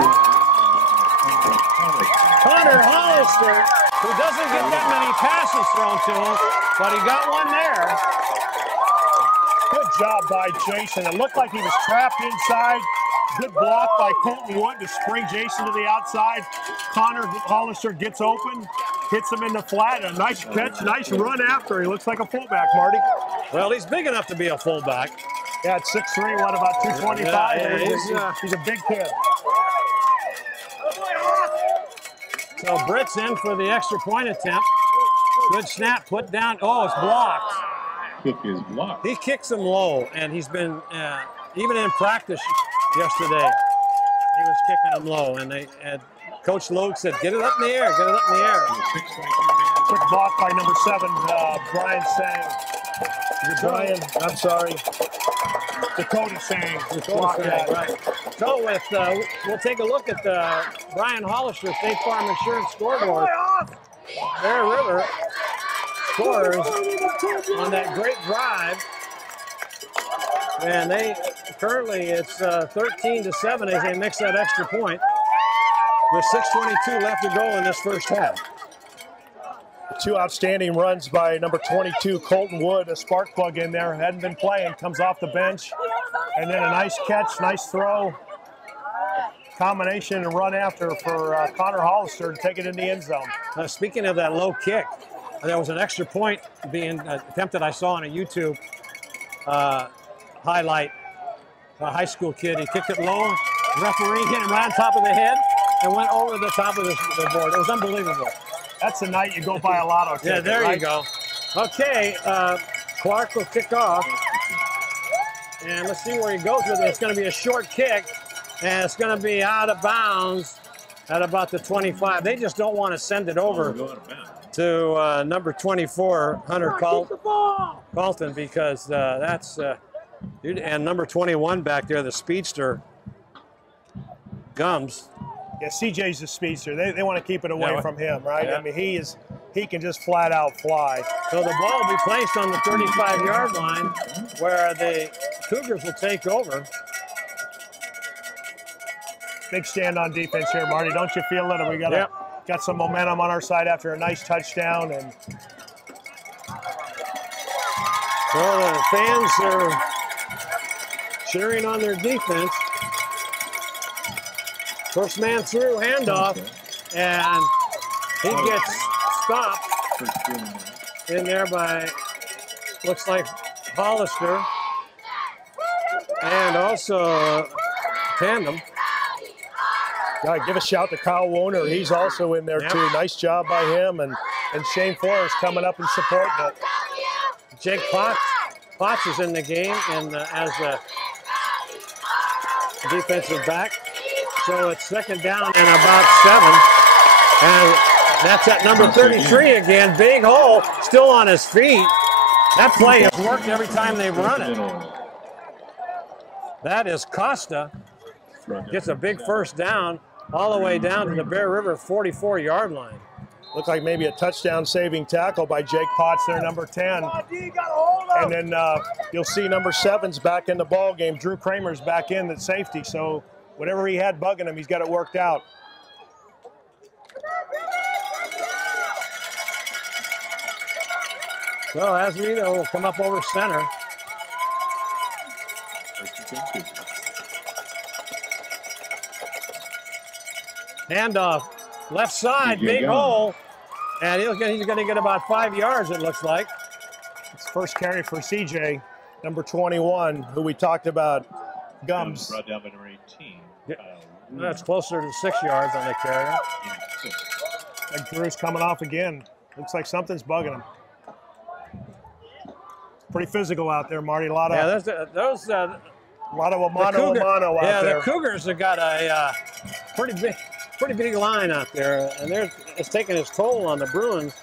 Connor Hollister, who doesn't get that many passes thrown to him, but he got one there. Good job by Jason. It looked like he was trapped inside. Good block by Colton Wood to spring Jason to the outside. Connor Hollister gets open, hits him in the flat. A nice catch, nice run after. He looks like a fullback, Marty. Well, he's big enough to be a fullback. Yeah, at 6'3", what, about 225? Yeah, he's a big kid. So Britt's in for the extra point attempt. Good snap, put down. Oh, it's blocked. Kick is blocked. He kicks him low, and he's been, even in practice yesterday, he was kicking him low. And Coach Logue said, get it up in the air, get it up in the air. Quick block by number 7, Brian Sang. Brian, I'm sorry. Dakota Sang. Right. So with, we'll take a look at the Brian Hollister State Farm Insurance scoreboard. Bear River scores on that great drive. And they currently, it's 13-7 as they mix that extra point with 6:22 left to go in this first half. 2 outstanding runs by number 22, Colton Wood, a spark plug in there, hadn't been playing, comes off the bench. And then a nice catch, nice throw, combination and run after for Connor Hollister to take it in the end zone. Speaking of that low kick, there was an extra point being attempted I saw on a YouTube highlight. A high school kid, he kicked it low, referee hit him right on top of the head and went over the top of the board. It was unbelievable. That's the night you go buy a lotto ticket. Yeah, there right? you go. Okay, Clark will kick off. And let's see where he goes with it. It's going to be a short kick, and it's going to be out of bounds at about the 25. They just don't want to send it over to number 24, Hunter Carlton, because that's and number 21 back there, the speedster, Gums. Yeah, CJ's the speedster. They want to keep it away from him, right? Yeah. I mean, he can just flat out fly. So the ball will be placed on the 35-yard line where the Cougars will take over. Big stand on defense here, Marty. Don't you feel it? We got some momentum on our side after a nice touchdown. And well, the fans are cheering on their defense. First man through, handoff, and he gets stopped in there by, looks like Hollister, and also Tandem. Gotta give a shout to Kyle Woner. He's also in there too. Nice job by him, and Shane Forrest coming up and supporting it. Jake Potts is in the game and as a defensive back. So it's second down and about 7. And that's at number 33 again. Big hole, still on his feet. That play has worked every time they've run it. That is Costa gets a big first down all the way down to the Bear River 44-yard line. Looked like maybe a touchdown-saving tackle by Jake Potts there, number 10. And then you'll see number 7's back in the ball game. Drew Kramer's back in at safety, so whatever he had bugging him, he's got it worked out. So Azarito will come up over center. Handoff, left side, big hole, and he's going to get about 5 yards, it looks like. It's first carry for CJ, number 21, who we talked about, Gums. Brought down by number 18. That's closer to 6 yards on the carrier. And Drew's coming off again. Looks like something's bugging him. Pretty physical out there, Marty. A lot of a lot of mano out there. Yeah, the Cougars have got a pretty big line out there, and it's taking its toll on the Bruins.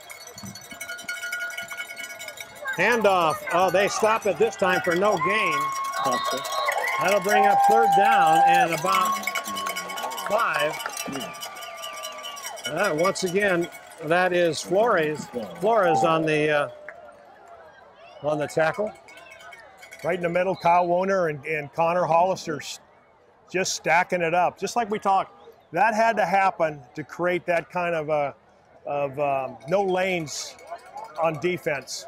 Handoff. Oh, they stop it this time for no gain. That'll bring up 3rd down and about 5. Once again, that is Flores on the tackle. Right in the middle, Kyle Woner and Connor Hollister just stacking it up. Just like we talked, that had to happen to create that kind of no lanes on defense.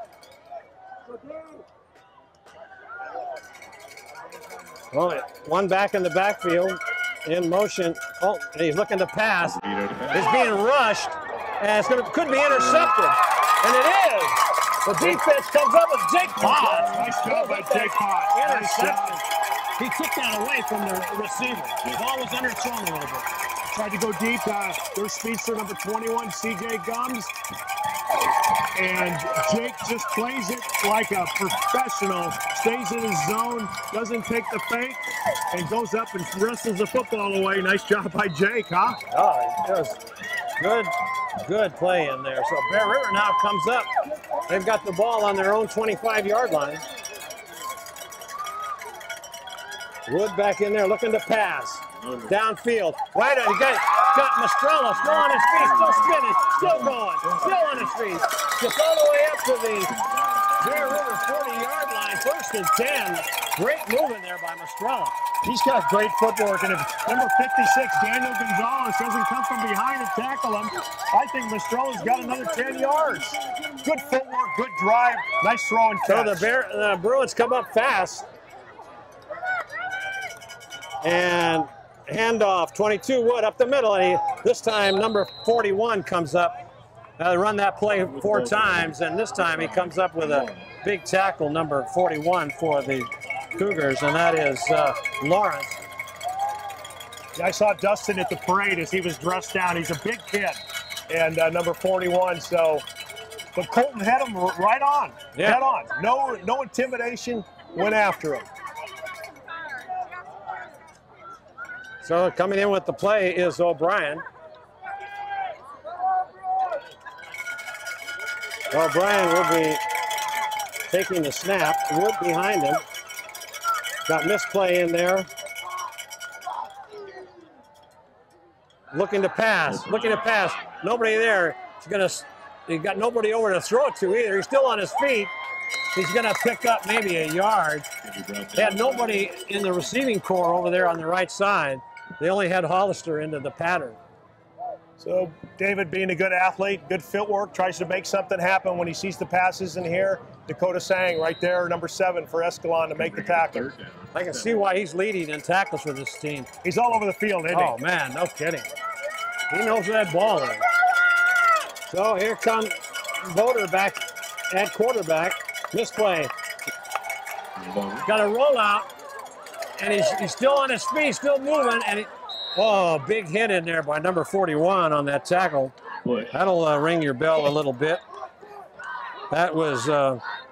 Well, one back in the backfield, in motion. Oh, and he's looking to pass. He's being rushed, and could be intercepted, and it is. The defense comes up with Jake Potts. Nice job by Jake Potts. Interception. He took that away from the receiver. The ball was underthrown a little bit. Tried to go deep. Their speedster, number 21, CJ Gums. And Jake just plays it like a professional. Stays in his zone, doesn't take the fake, and goes up and wrestles the football away. Nice job by Jake, huh? Oh, it was good play in there. So Bear River now comes up. They've got the ball on their own 25-yard line. Wood back in there looking to pass. Downfield. Right on. He got Mastrella still on his feet, still spinning, still going, still on his feet. Just all the way up to the Bear River 40-yard line. 1st and 10. Great moving there by Mastrella. He's got great footwork, and if number 56, Daniel Gonzalez, doesn't come from behind and tackle him, I think Mastrella's got another 10 yards. Good footwork, good drive, nice throw and catch. So the Bruins come up fast. And handoff, 22 Wood up the middle. And this time, number 41 comes up. They run that play 4 times, and this time he comes up with a big tackle, number 41 for the Cougars, and that is Lawrence. Yeah, I saw Dustin at the parade as he was dressed down. He's a big kid, and number 41. So, but Colton had him right on, head on. No intimidation. Went after him. So coming in with the play is O'Brien. O'Brien will be taking the snap. Wood behind him. Got misplay in there. Looking to pass. Nobody there. He got nobody over to throw it to either. He's still on his feet. He's going to pick up maybe a yard. They had nobody in the receiving corps over there on the right side. They only had Hollister into the pattern. So David, being a good athlete, good footwork, tries to make something happen when he sees the passes in here. Dakota Sang right there, number 7 for Escalon to make the tackle. I can see why he's leading in tackles for this team. He's all over the field, isn't he? Oh, man, no kidding. He knows where that ball is. So here comes Voter back at quarterback. Misplay. Got a rollout, and he's still on his feet, still moving, and big hit in there by number 41 on that tackle. That'll ring your bell a little bit. That was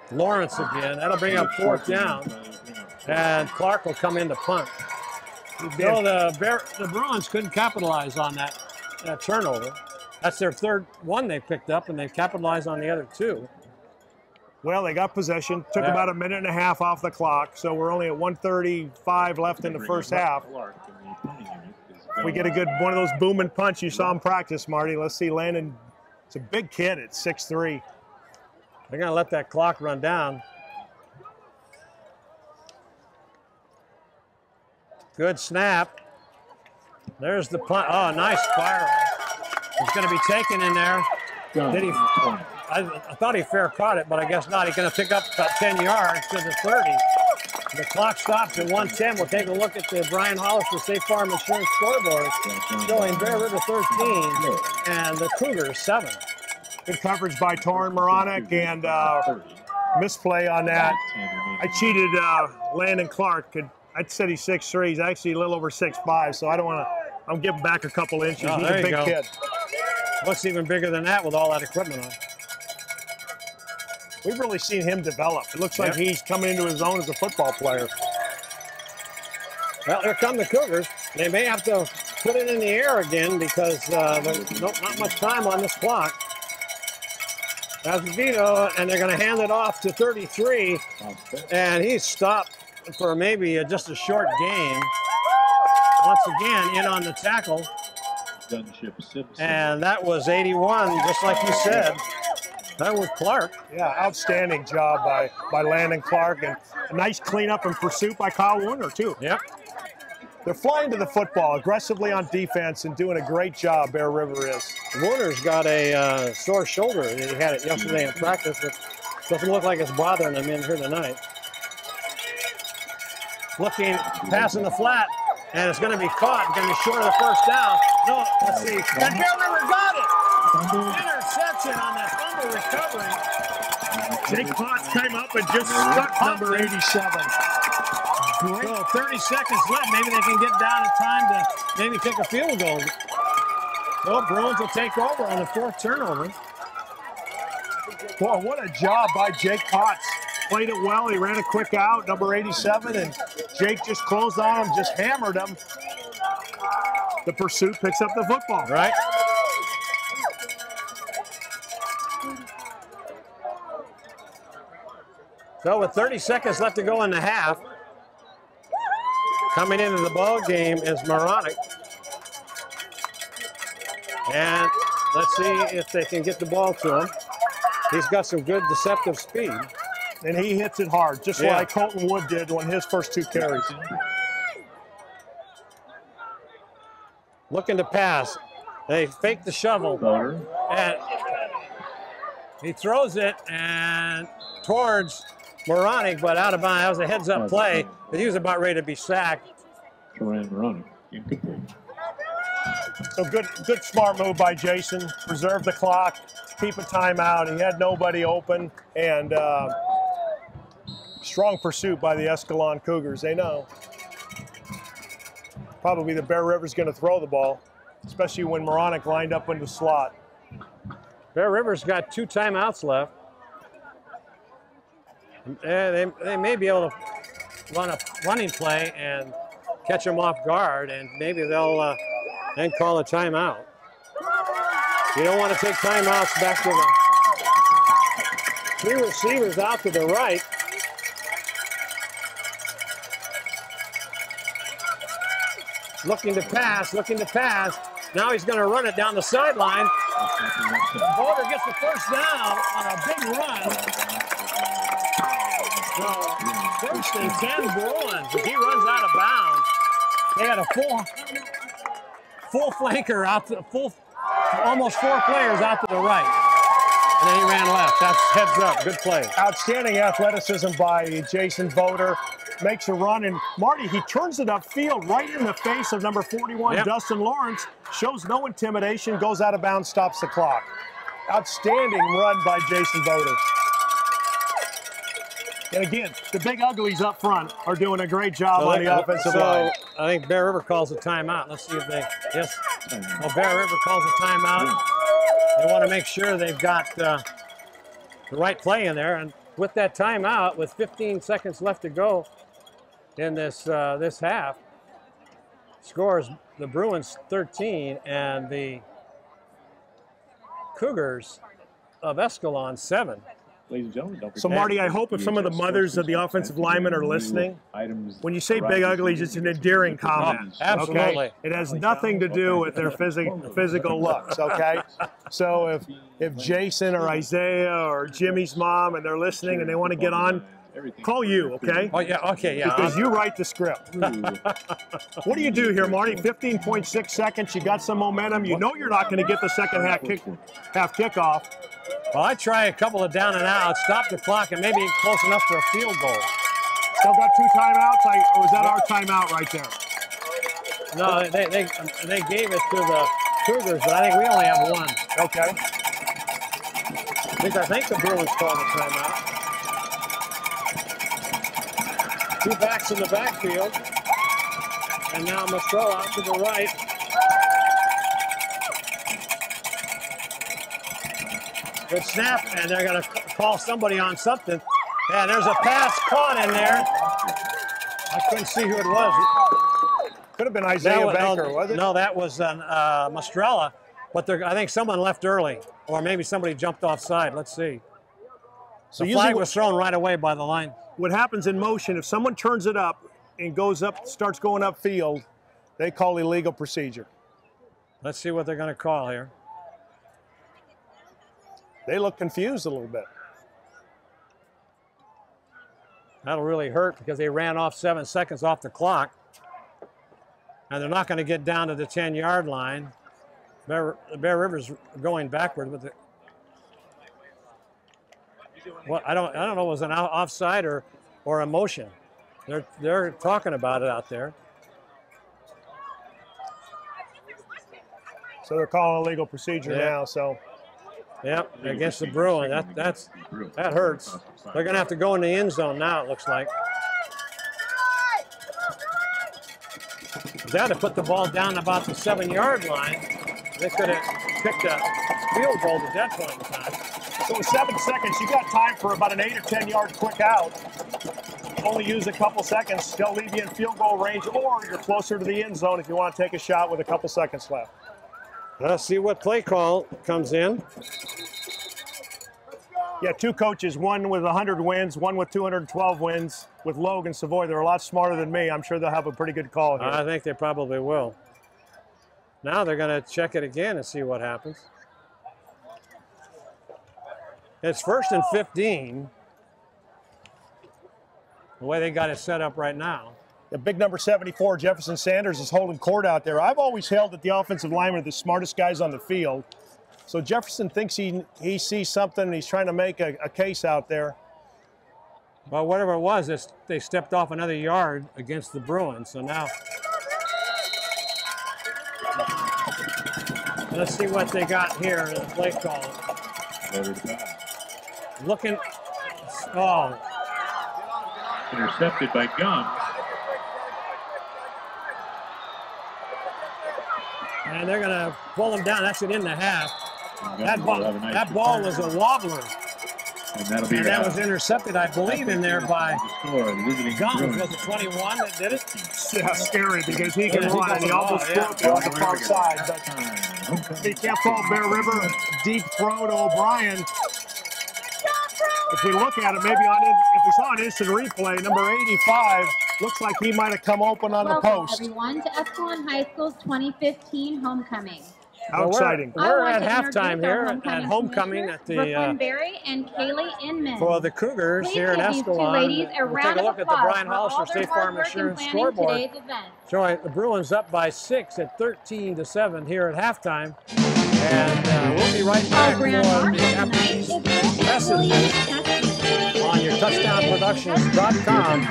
Lawrence again. That'll bring up 4th down, and Clark will come in to punt. No, the Bruins couldn't capitalize on that turnover. That's their 3rd one they picked up, and they capitalized on the other 2. Well, they got possession. Took about a minute and a half off the clock, so we're only at 1:35 left in the first half. we get a good one of those booming punch you saw him practice, Marty. Let's see Landon. It's a big kid at 6'3". They're going to let that clock run down. Good snap. There's the punt. Oh, nice spiral. It's going to be taken in there. Did he? I thought he fair caught it, but I guess not. He's going to pick up about 10 yards to the 30. The clock stops at 1:10. We'll take a look at the Brian Hollister State Farm Insurance scoreboard, showing Bear River 13 and the Cougars 7. Good coverage by Torrin Moronic and misplay on that. I cheated Landon Clark. I said he's 6'3". He's actually a little over 6'5", so I don't want to. I'm giving back a couple inches. Oh, he's a big kid. Looks even bigger than that with all that equipment on. We've really seen him develop. It looks like he's coming into his own as a football player. Well, here come the Cougars. They may have to put it in the air again because there's not much time on this clock. Azevedo, and they're going to hand it off to 33, and he's stopped for maybe just a short gain. Once again, in on the tackle. And that was 81, just like you said. That was Clark. Yeah, outstanding job by Landon Clark, and a nice cleanup and pursuit by Kyle Warner, too. Yep. They're flying to the football aggressively on defense and doing a great job, Bear River is. Warner's got a sore shoulder. He had it yesterday in practice, but doesn't look like it's bothering him in here tonight. Looking, passing the flat, and it's going to be caught. It's going to be short of the first down. No, let's see. And Bear River got it! Interception on that fumble recovery. Jake Potts came up and just struck number 87. So 30 seconds left. Maybe they can get down in time to maybe take a field goal. Well, Bruins will take over on the 4th turnover. Boy, what a job by Jake Potts. Played it well. He ran a quick out, number 87, and Jake just closed on him, just hammered him. The pursuit picks up the football. Right. So with 30 seconds left to go in the half, coming into the ball game is Moronic. And let's see if they can get the ball to him. He's got some good deceptive speed. And he hits it hard, just like Colton Wood did on his first 2 carries. Looking to pass. They fake the shovel. And he throws it and towards Moronic, but out of bounds. That was a heads-up play. He was about ready to be sacked. So good smart move by Jason. Preserve the clock, keep a timeout. He had nobody open, and strong pursuit by the Escalon Cougars. They know. Probably the Bear River's going to throw the ball, especially when Moronic lined up in the slot. Bear River's got 2 timeouts left. They may be able to run a running play and catch them off guard, and maybe they'll then call a timeout. You don't want to take timeouts back to the 3 receivers out to the right. Looking to pass, looking to pass. Now he's going to run it down the sideline. Boulder gets the first down on a big run. So, first and 10 Bruins. If he runs out of bounds, they had a full flanker out to almost 4 players out to the right. And then he ran left. That's heads up. Good play. Outstanding athleticism by Jason Voter. Makes a run, and Marty, he turns it upfield right in the face of number 41, Dustin Lawrence. Shows no intimidation, goes out of bounds, stops the clock. Outstanding run by Jason Voter. And again, the big uglies up front are doing a great job on the offensive line. I think Bear River calls a timeout. Let's see if they, well, Bear River calls a timeout. They want to make sure they've got the right play in there. And with that timeout, with 15 seconds left to go in this this half, scores the Bruins 13 and the Cougars of Escalon 7. Ladies and gentlemen, don't forget. So, Marty, I hope if some of the mothers of the offensive linemen are listening, when you say big uglies, it's an endearing comment. Oh, absolutely. Okay? It has nothing to do with their physical looks, okay? So if Jason or Isaiah or Jimmy's mom and they're listening and they want to get on, call you, okay? Oh, yeah, okay, yeah. Because you write the script. What do you do here, Marty? 15.6 seconds, you got some momentum. You know you're not going to get the second half kickoff. Well, I try a couple of down and outs, stop the clock, and maybe close enough for a field goal. Still got 2 timeouts, or was that our timeout right there? No, they gave it to the Cougars, but I think we only have 1. Okay. I think the Bruins called the timeout. 2 backs in the backfield. And now Mastrella out to the right. Good snap, and they're going to call somebody on something. Yeah, there's a pass caught in there. I couldn't see who it was. Could have been Isaiah Banker, was it? No, that was Mastrella. But I think someone left early, or maybe somebody jumped offside. Let's see. So the flag was thrown right away by the line. What happens in motion, if someone turns it up and goes up, starts going upfield, they call illegal procedure. Let's see what they're going to call here. They look confused a little bit. That'll really hurt because they ran off 7 seconds off the clock. And they're not going to get down to the 10-yard line. Bear River's going backward with it. Well, I don't know if it was an offside or a motion. They're talking about it out there. So they're calling illegal procedure now. So. Yep, against the Bruins. That hurts. They're going to have to go in the end zone now, it looks like. They had to put the ball down about the 7-yard line. They could have picked a field goal at that point in time. So in 7 seconds, you got time for about an 8 or 10-yard quick out. Only use a couple seconds. They'll leave you in field goal range, or you're closer to the end zone if you want to take a shot with a couple seconds left. Let's see what play call comes in. Yeah, 2 coaches, one with 100 wins, one with 212 wins with Logan Savoy. They're a lot smarter than me. I'm sure they'll have a pretty good call here. I think they probably will. Now they're going to check it again and see what happens. It's 1st and 15. The way they got it set up right now. The big number 74, Jefferson Sanders, is holding court out there. I've always held that the offensive linemen are the smartest guys on the field. So Jefferson thinks he sees something and he's trying to make a case out there. Well, whatever it was, they stepped off another yard against the Bruins. So now, let's see what they got here in the play call. Looking, intercepted by Gums. And they're going to pull him down. That's it in the half. That ball was a wobbler. And that was intercepted, I believe, in there by Gums. Was it 21 that did it? Yeah, scary because he can run. He almost broke on the far side. But he can't fall Bear River. Deep throw to O'Brien. If we look at it, maybe if we saw an instant replay, number 85 looks like he might have come open on the post. Everyone to Escalon High School's 2015 homecoming. How exciting. We're at halftime here at homecoming at the Berry and Kaylee Inman. for the Cougars here in Escalon. We'll take a look at the Brian Hollister State Farm Insurance scoreboard. Showing the Bruins up by 6 at 13-7 here at halftime. And we'll be right back for the afternoon message on your touchdownproductions.com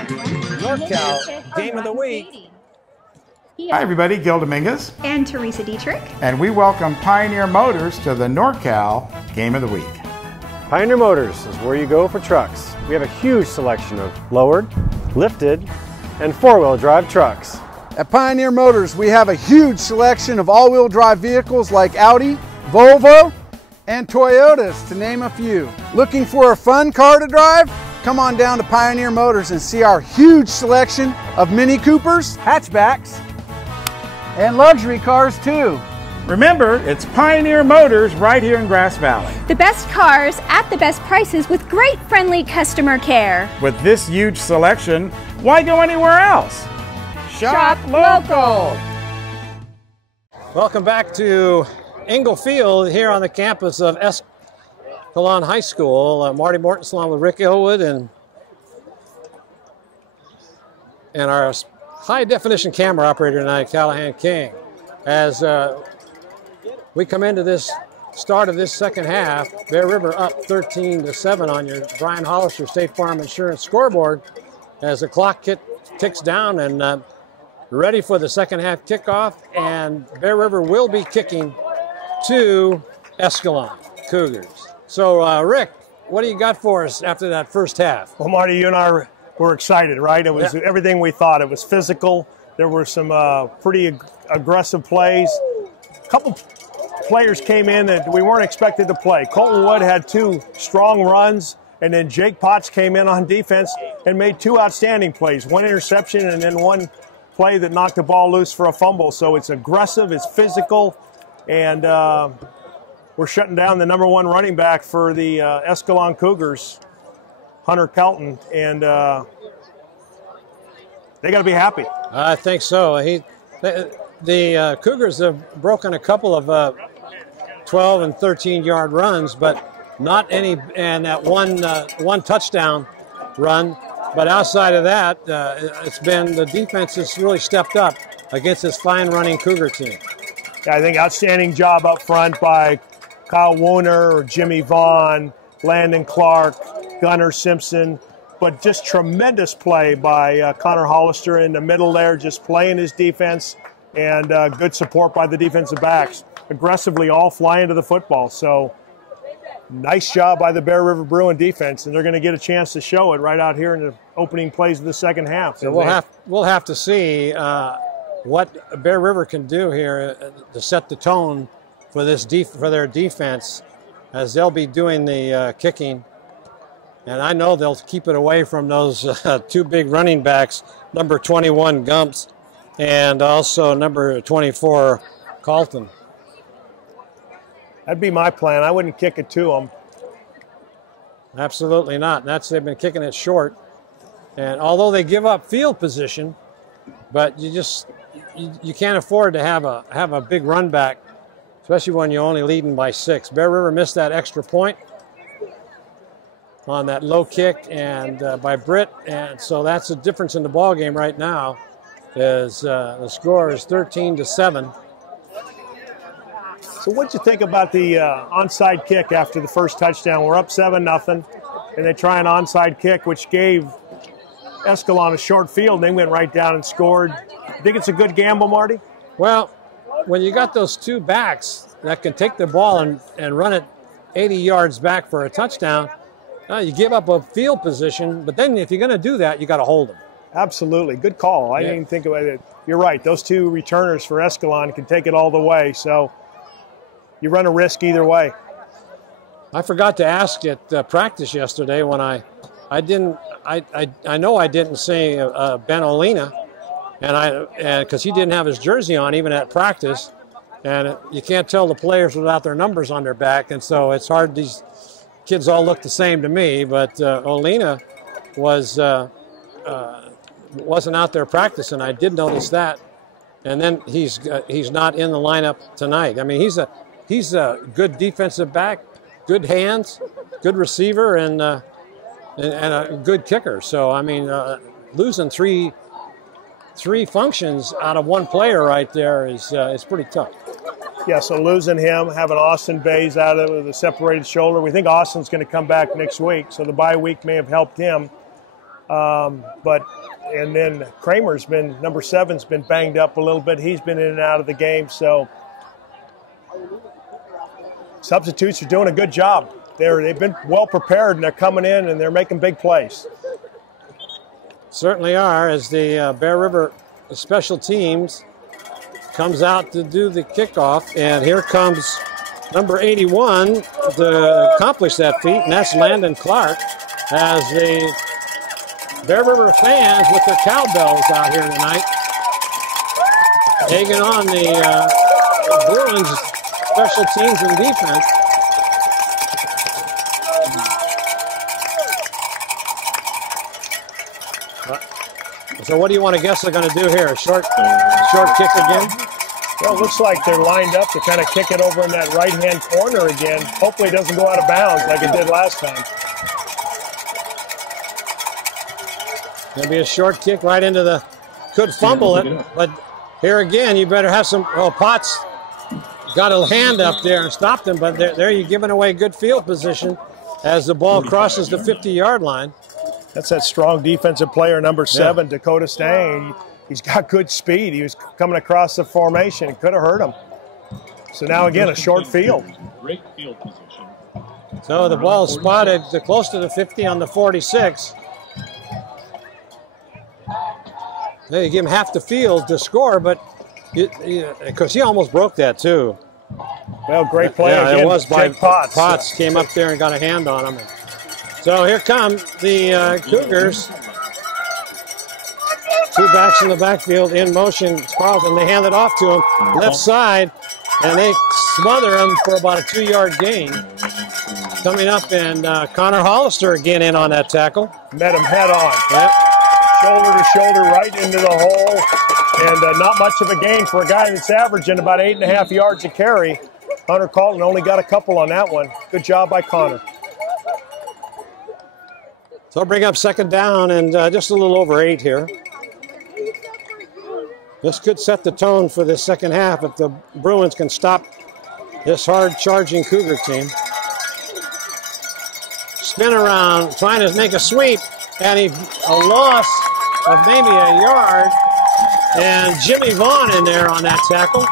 NorCal Game of the Week. Hi everybody, Gil Dominguez and Teresa Dietrich, and we welcome Pioneer Motors to the NorCal Game of the Week. Pioneer Motors is where you go for trucks. We have a huge selection of lowered, lifted, and four-wheel drive trucks. At Pioneer Motors, we have a huge selection of all-wheel drive vehicles like Audi, Volvo, and Toyotas, to name a few. Looking for a fun car to drive? Come on down to Pioneer Motors and see our huge selection of Mini Coopers, hatchbacks, and luxury cars too. Remember, it's Pioneer Motors right here in Grass Valley. The best cars at the best prices with great friendly customer care. With this huge selection, why go anywhere else? Shop local. Welcome back to Engle Field here on the campus of Escalon High School. Marty Mortensen along with Rick Ellwood and our high-definition camera operator tonight, Callahan King. As we come into this start of this second half, Bear River up 13-7 on your Brian Hollister State Farm Insurance scoreboard as the clock ticks down and ready for the second half kickoff, and Bear River will be kicking to Escalon Cougars. So, Rick, what do you got for us after that first half? Well, Marty, you and I were excited, right? It was everything we thought. It was physical. There were some pretty aggressive plays. A couple players came in that we weren't expected to play. Colton Wood had 2 strong runs, and then Jake Potts came in on defense and made 2 outstanding plays, 1 interception and then 1 play that knocked the ball loose for a fumble. So it's aggressive, it's physical, and we're shutting down the #1 running back for the Escalon Cougars, Hunter Kelton, and they got to be happy. I think so. The Cougars have broken a couple of 12 and 13-yard runs, but not any, and that one touchdown run. But outside of that, it's been the defense has really stepped up against this fine running Cougar team. Yeah, I think outstanding job up front by Kyle Wooner or Jimmy Vaughn, Landon Clark, Gunnar Simpson, but just tremendous play by Connor Hollister in the middle there, just playing his defense, and good support by the defensive backs. Aggressively all flying to the football. So nice job by the Bear River Bruin defense, and they're going to get a chance to show it right out here in the opening plays of the second half. So we'll have to see what Bear River can do here to set the tone for their defense, as they'll be doing the kicking. And I know they'll keep it away from those 2 big running backs, number 21 Gumps and also number 24 Carlton. That'd be my plan. I wouldn't kick it to them. Absolutely not. They've been kicking it short. And although they give up field position, but you can't afford to have a big run back, especially when you're only leading by 6. Bear River missed that extra point on that low kick and by Britt, and so that's the difference in the ball game right now. Is the score is 13-7. So what'd you think about the onside kick after the first touchdown? We're up 7-0, and they try an onside kick, which gave Escalon a short field, and they went right down and scored. You think it's a good gamble, Marty? Well, when you got those 2 backs that can take the ball and run it 80 yards back for a touchdown, you give up a field position, but then if you're going to do that, you got to hold them. Absolutely. Good call. I didn't even think about it. You're right. Those 2 returners for Escalon can take it all the way, so you run a risk either way. I forgot to ask at practice yesterday when I know I didn't say Ben Olina, and because he didn't have his jersey on even at practice, and you can't tell the players without their numbers on their back, and so it's hard. These kids all look the same to me, but Olina wasn't out there practicing. I did notice that, and then he's not in the lineup tonight. I mean, he's a good defensive back, good hands, good receiver, and a good kicker. So I mean, losing three functions out of 1 player right there is pretty tough. Yeah, so losing him, having Austin Bays out of it with a separated shoulder. We think Austin's going to come back next week, so the bye week may have helped him. And then Kramer's been, number 7's been banged up a little bit. He's been in and out of the game, so substitutes are doing a good job. They've been well prepared, and they're coming in and they're making big plays. Certainly are, as the Bear River special teams comes out to do the kickoff, and here comes number 81 to accomplish that feat, and that's Landon Clark, as the Bear River fans with their cowbells out here tonight, egging on the Bruins special teams and defense. So what do you want to guess they're going to do here? A short kick again? Well, it looks like they're lined up to kind of kick it over in that right-hand corner again. Hopefully it doesn't go out of bounds like it did last time. Going to be a short kick right into the, could fumble it, but here again, you better have some, oh, Potts got a hand up there and stopped him, but there you're giving away good field position as the ball crosses the 50-yard line. That's that strong defensive player, number 7, Dakota Stang. He's got good speed. He was coming across the formation. It could have hurt him. So now again, a short field. Great field position. So the ball spotted close to the 50 on the 46. There you give him half the field to score, but because he almost broke that too. Well, great play again. It was by Potts. Potts came up there and got a hand on him. So here come the Cougars. 2 backs in the backfield in motion. Carlton, they hand it off to him left side, and they smother him for about a 2-yard gain. Coming up, and Connor Hollister again in on that tackle. Met him head on. Yep. Shoulder to shoulder right into the hole, and not much of a gain for a guy that's averaging about 8.5 yards a carry. Hunter Carlton only got a couple on that one. Good job by Connor. So bring up second down and just a little over 8 here. This could set the tone for the second half if the Bruins can stop this hard-charging Cougar team. Spin around, trying to make a sweep, and a loss of maybe a yard. And Jimmy Vaughn in there on that tackle.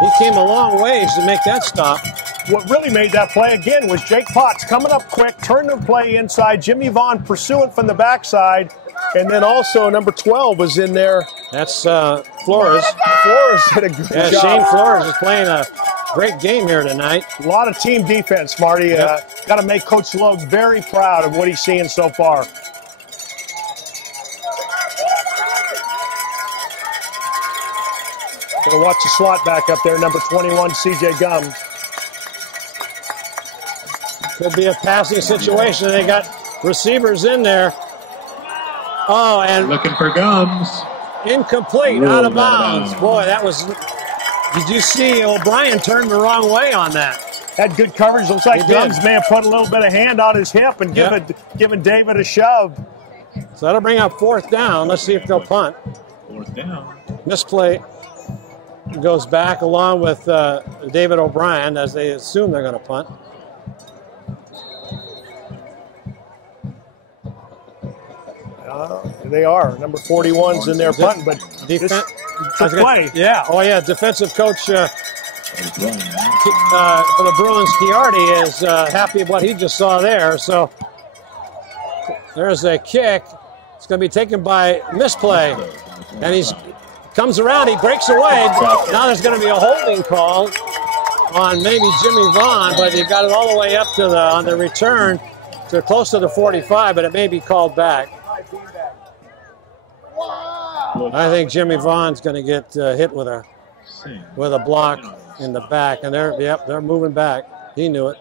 He came a long ways to make that stop. What really made that play again was Jake Potts coming up quick, turning the play inside. Jimmy Vaughn pursuing from the backside. And then also number 12 was in there. That's Flores. Flores did a good job. Shane Flores is playing a great game here tonight. A lot of team defense, Marty. Yep. Got to make Coach Logue very proud of what he's seeing so far. Gonna watch the slot back up there, number 21, CJ Gums. Could be a passing situation. They got receivers in there. Oh, and looking for Gums. Incomplete, out of bounds. Boy, that was. Did you see O'Brien turned the wrong way on that? Had good coverage. Looks like Gums may have put a little bit of hand on his hip and giving David a shove. So that'll bring up fourth down. Let's see if they'll punt. Fourth down. Misplay goes back along with David O'Brien as they assume they're going to punt. They are. Number 41's in there punting, but play. Yeah. Oh, yeah. Defensive coach for the Bruins, Chiardi, is happy with what he just saw there. So there's a kick. It's going to be taken by Misplay. And he comes around. He breaks away. Now there's going to be a holding call on maybe Jimmy Vaughn, but he got it all the way up to on the return to close to the 45, but it may be called back. I think Jimmy Vaughn's going to get hit with a block in the back, and they're moving back. He knew it.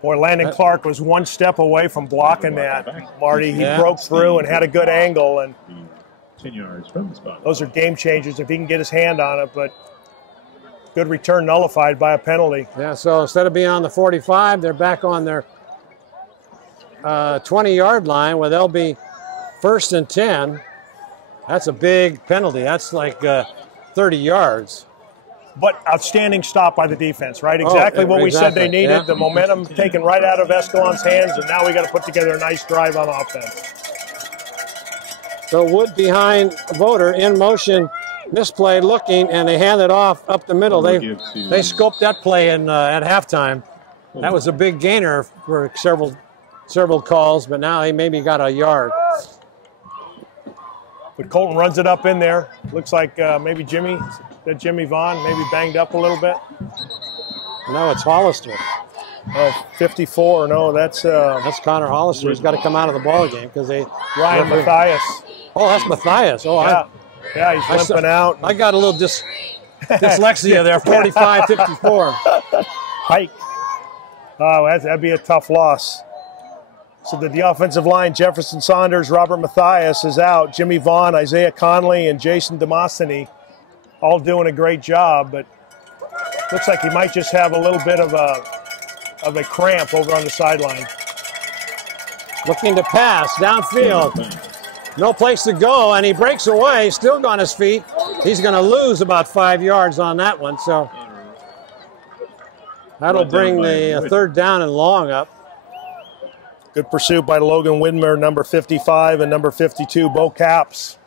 Boy, Landon Clark was one step away from blocking that, Marty. He broke through and had a good angle, and 10 yards from the spot. Those are game changers if he can get his hand on it, but good return nullified by a penalty. Yeah, so instead of being on the 45, they're back on their 20-yard line where they'll be first and 10. That's a big penalty. That's like 30 yards. But outstanding stop by the defense, right? Exactly what we said they needed. Yeah. The momentum taken right out of Escalon's hands, and now we got to put together a nice drive on offense. So Wood behind Voter, in motion, misplay, looking, and they hand it off up the middle. They scoped that play in at halftime. That was a big gainer for several calls, but now he maybe got a yard. But Colton runs it up in there. Looks like maybe Jimmy Vaughn, maybe banged up a little bit. No, it's Hollister. Oh, 54. No, that's Connor Hollister. He's got to come out of the ball game because Ryan Mathias. Oh, that's Mathias. Oh, yeah, he's limping out. I got a little dyslexia there, 45-54. Hike. Oh, that'd be a tough loss. So the offensive line, Jefferson Saunders, Robert Mathias is out. Jimmy Vaughn, Isaiah Conley, and Jason Demostheny all doing a great job, but looks like he might just have a little bit of a cramp over on the sideline. Looking to pass downfield. No place to go, and he breaks away, still on his feet. He's going to lose about 5 yards on that one, so that'll bring the third down and long up. Good pursuit by Logan Widmer, number 55, and number 52, Bo Capps.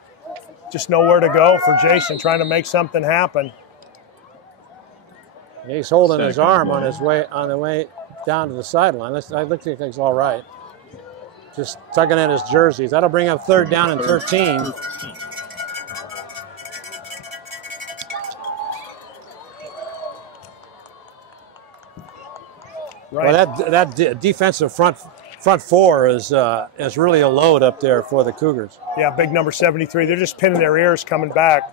Just nowhere to go for Jason, trying to make something happen. He's holding his arm on the way down to the sideline. I look like he's all right. Just tugging at his jerseys. That'll bring up third down and 13. Right. Well, that defensive front four is really a load up there for the Cougars. Yeah, big number 73. They're just pinning their ears coming back.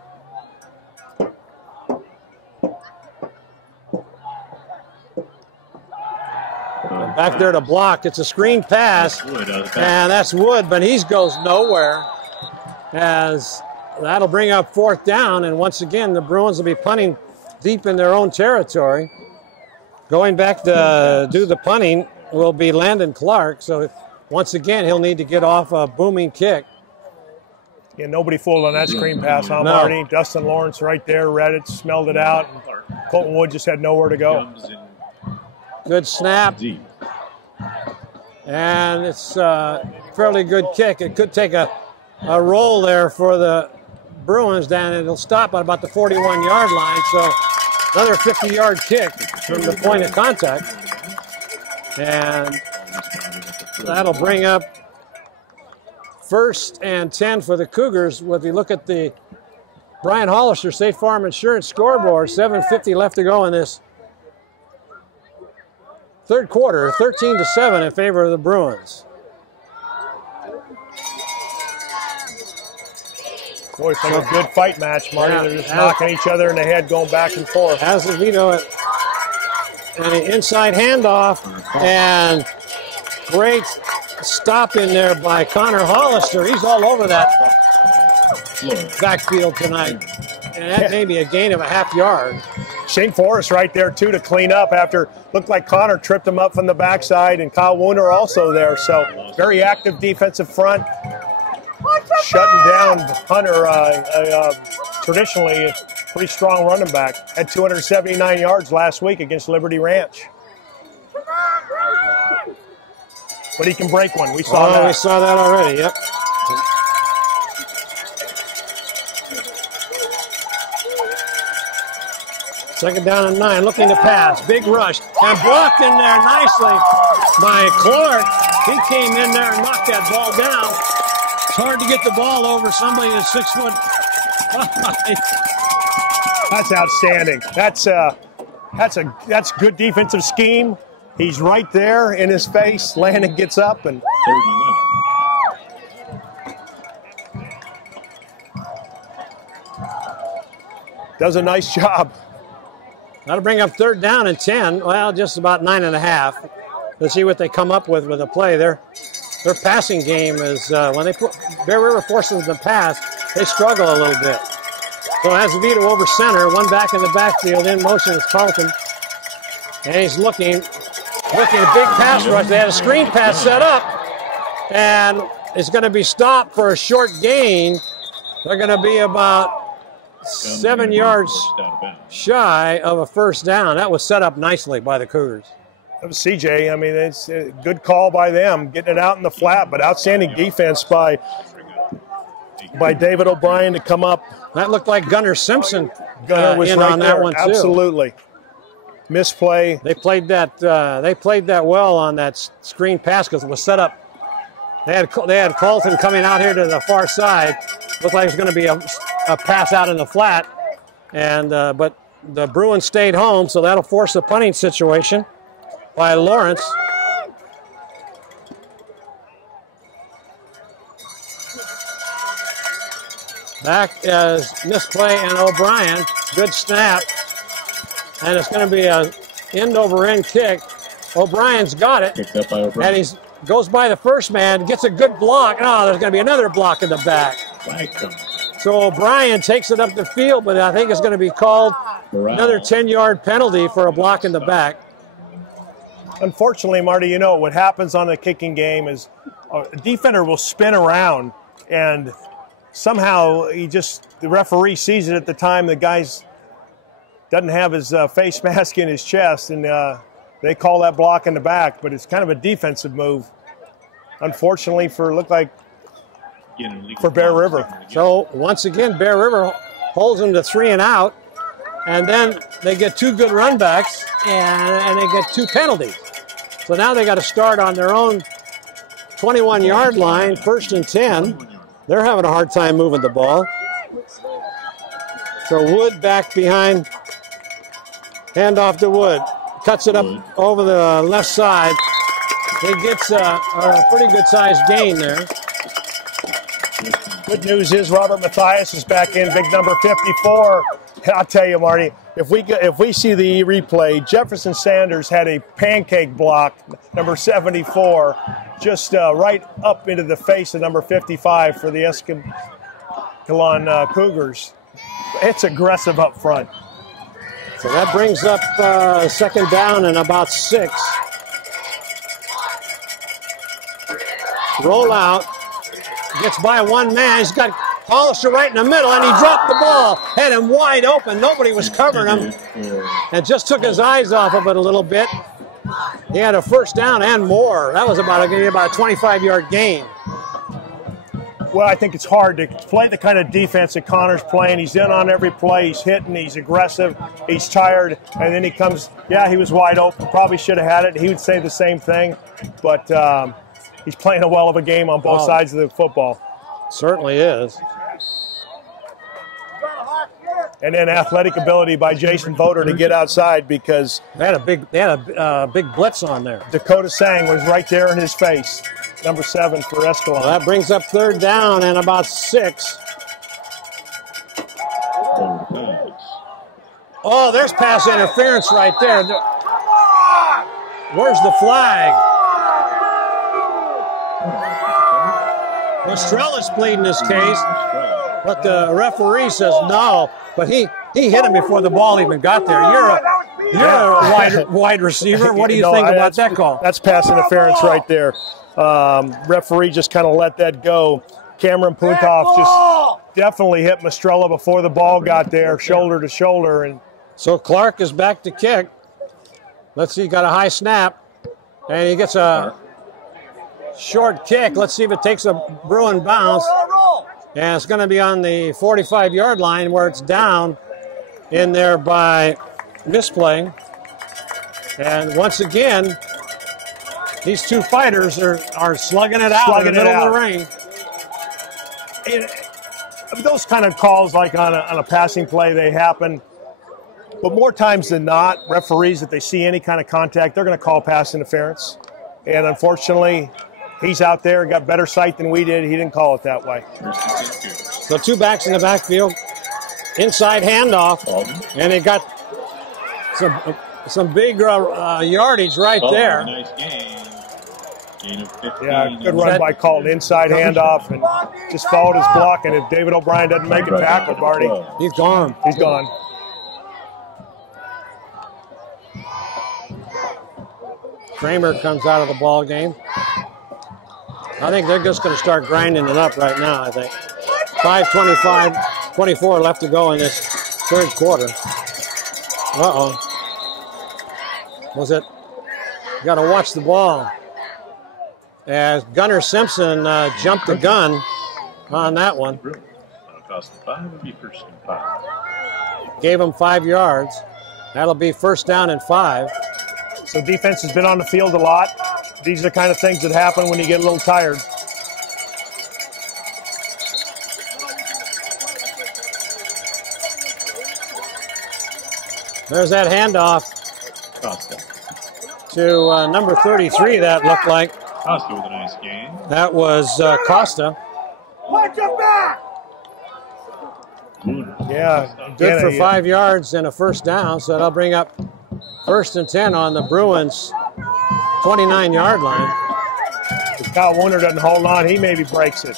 Back there to block. It's a screen pass, and that's Wood, but he goes nowhere. As that'll bring up fourth down, and once again, the Bruins will be punting deep in their own territory. Going back to do the punting will be Landon Clark, so once again, he'll need to get off a booming kick. Yeah, nobody fooled on that screen pass, huh, Marty? Dustin Lawrence right there, read it, smelled it out. Colton Wood just had nowhere to go. Good snap. And it's a fairly good kick. It could take a roll there for the Bruins, and it'll stop at about the 41-yard line. So another 50-yard kick from the point of contact. And that'll bring up first and 10 for the Cougars. If you look at the Brian Hollister State Farm Insurance scoreboard, 7:50 left to go in this third quarter, 13-7 in favor of the Bruins. Boy, it's like a good fight match, Marty. They're just knocking each other in the head, going back and forth. Azevedo and an inside handoff, and great stop in there by Connor Hollister. He's all over that backfield tonight. And that may be a gain of a half yard. Shane Forrest right there, too, to clean up after looked like Connor tripped him up from the backside, and Kyle Wooner also there. So very active defensive front, shutting down Hunter, traditionally a pretty strong running back. Had 279 yards last week against Liberty Ranch. But he can break one. We saw that. We saw that already, yep. Second down and 9, looking to pass. Big rush. And blocked in there nicely by Clark. He came in there and knocked that ball down. It's hard to get the ball over somebody that's 6 foot. That's outstanding. That's good defensive scheme. He's right there in his face. Landon gets up and does a nice job. That'll bring up third down and 10. Well, just about 9.5. Let's see what they come up with a play. Their passing game is, when they put Bear River forces them to pass, they struggle a little bit. So Azevedo over center, one back in the backfield. In motion is Carlton. And he's looking a big pass rush. They had a screen pass set up, and it's going to be stopped for a short gain. They're going to be about 7 yards shy of a first down. That was set up nicely by the Cougars. That was CJ. I mean, it's a good call by them, getting it out in the flat, but outstanding defense by David O'Brien to come up. That looked like Gunnar Simpson Gunnar was in right on there. that one too. Absolutely. Misplay. They played that well on that screen pass because it was set up. They had Carlton coming out here to the far side. Looked like it was going to be a pass out in the flat, and but the Bruins stayed home, so that'll force a punting situation by Lawrence. Back as misplay and O'Brien. Good snap. And it's going to be a end-over-end kick. O'Brien's got it. Picked up by O'Brien. And he goes by the first man, gets a good block. Oh, there's going to be another block in the back. Flag comes. So O'Brien takes it up the field, but I think it's going to be called another 10-yard penalty for a block in the back. Unfortunately, Marty, you know, what happens on a kicking game is a defender will spin around, and somehow the referee sees it at the time the guy's doesn't have his face mask in his chest, and they call that block in the back, but it's kind of a defensive move. Unfortunately, for Bear River. So once again, Bear River holds them to 3 and out, and then they get 2 good run backs, and they get 2 penalties. So now they got to start on their own 21-yard line, 1st and 10. They're having a hard time moving the ball. So Wood back behind, hand off to Wood. Cuts it up over the left side. He gets a pretty good-sized gain there. Good news is Robert Mathias is back in, big number 54. I'll tell you, Marty, if we see the replay, Jefferson Sanders had a pancake block, number 74, just right up into the face of number 55 for the Escalon Cougars. It's aggressive up front. So that brings up 2nd down and about 6. Roll out. Gets by one man. He's got Hollister right in the middle, and he dropped the ball. Had him wide open. Nobody was covering him. And just took his eyes off of it a little bit. He had a 1st down and more. That was about a 25-yard gain. Well, I think it's hard to play the kind of defense that Connor's playing. He's in on every play. He's hitting. He's aggressive. He's tired. And then he comes, yeah, he was wide open. Probably should have had it. He would say the same thing. But he's playing a well of a game on both sides of the football. Certainly is. And then athletic ability by Jason Voter to get outside, because they had a big blitz on there. Dakota Sang was right there in his face. Number 7 for Escalon. Well, that brings up 3rd down and about 6. Oh, there's pass interference right there. Where's the flag? Mastrella's pleading this case, but the referee says no. But he hit him before the ball even got there. You're a wide receiver. What do you think about that call? That's pass interference right there. Referee just kind of let that go. Cameron Puntoff just definitely hit Mastrella before the ball got there, shoulder to shoulder. And so Clark is back to kick. Let's see, got a high snap, and he gets a short kick. Let's see if it takes a Bruin bounce. And it's going to be on the 45-yard line, where it's down in there by misplay. And once again, these 2 fighters are slugging it out in the middle of the ring. Those kind of calls, like on a passing play, they happen. But more times than not, referees, if they see any kind of contact, they're going to call pass interference. And unfortunately, he's out there, got better sight than we did. He didn't call it that way. So 2 backs in the backfield, inside handoff, and they got some big yardage right there. Nice gain. Gain of 15. Yeah, good run by Colton, inside handoff, and just followed his block. And if David O'Brien doesn't make a tackle, Marty, he's gone. He's gone. Kramer comes out of the ball game. I think they're just going to start grinding it up right now, I think. 5:24 left to go in this 3rd quarter. Uh-oh. Was it? You got to watch the ball. As Gunnar Simpson jumped the gun on that one. Cost 5 would be 1st and 5. Gave him 5 yards. That'll be 1st down and 5. So defense has been on the field a lot. These are the kind of things that happen when you get a little tired. There's that handoff to number 33, that looked like. Costa with a nice gain. That was Costa. Watch your back! Yeah, good for 5 yards and a first down, so that'll bring up 1st and 10 on the Bruins' 29-yard line. If Kyle Warner doesn't hold on, he maybe breaks it.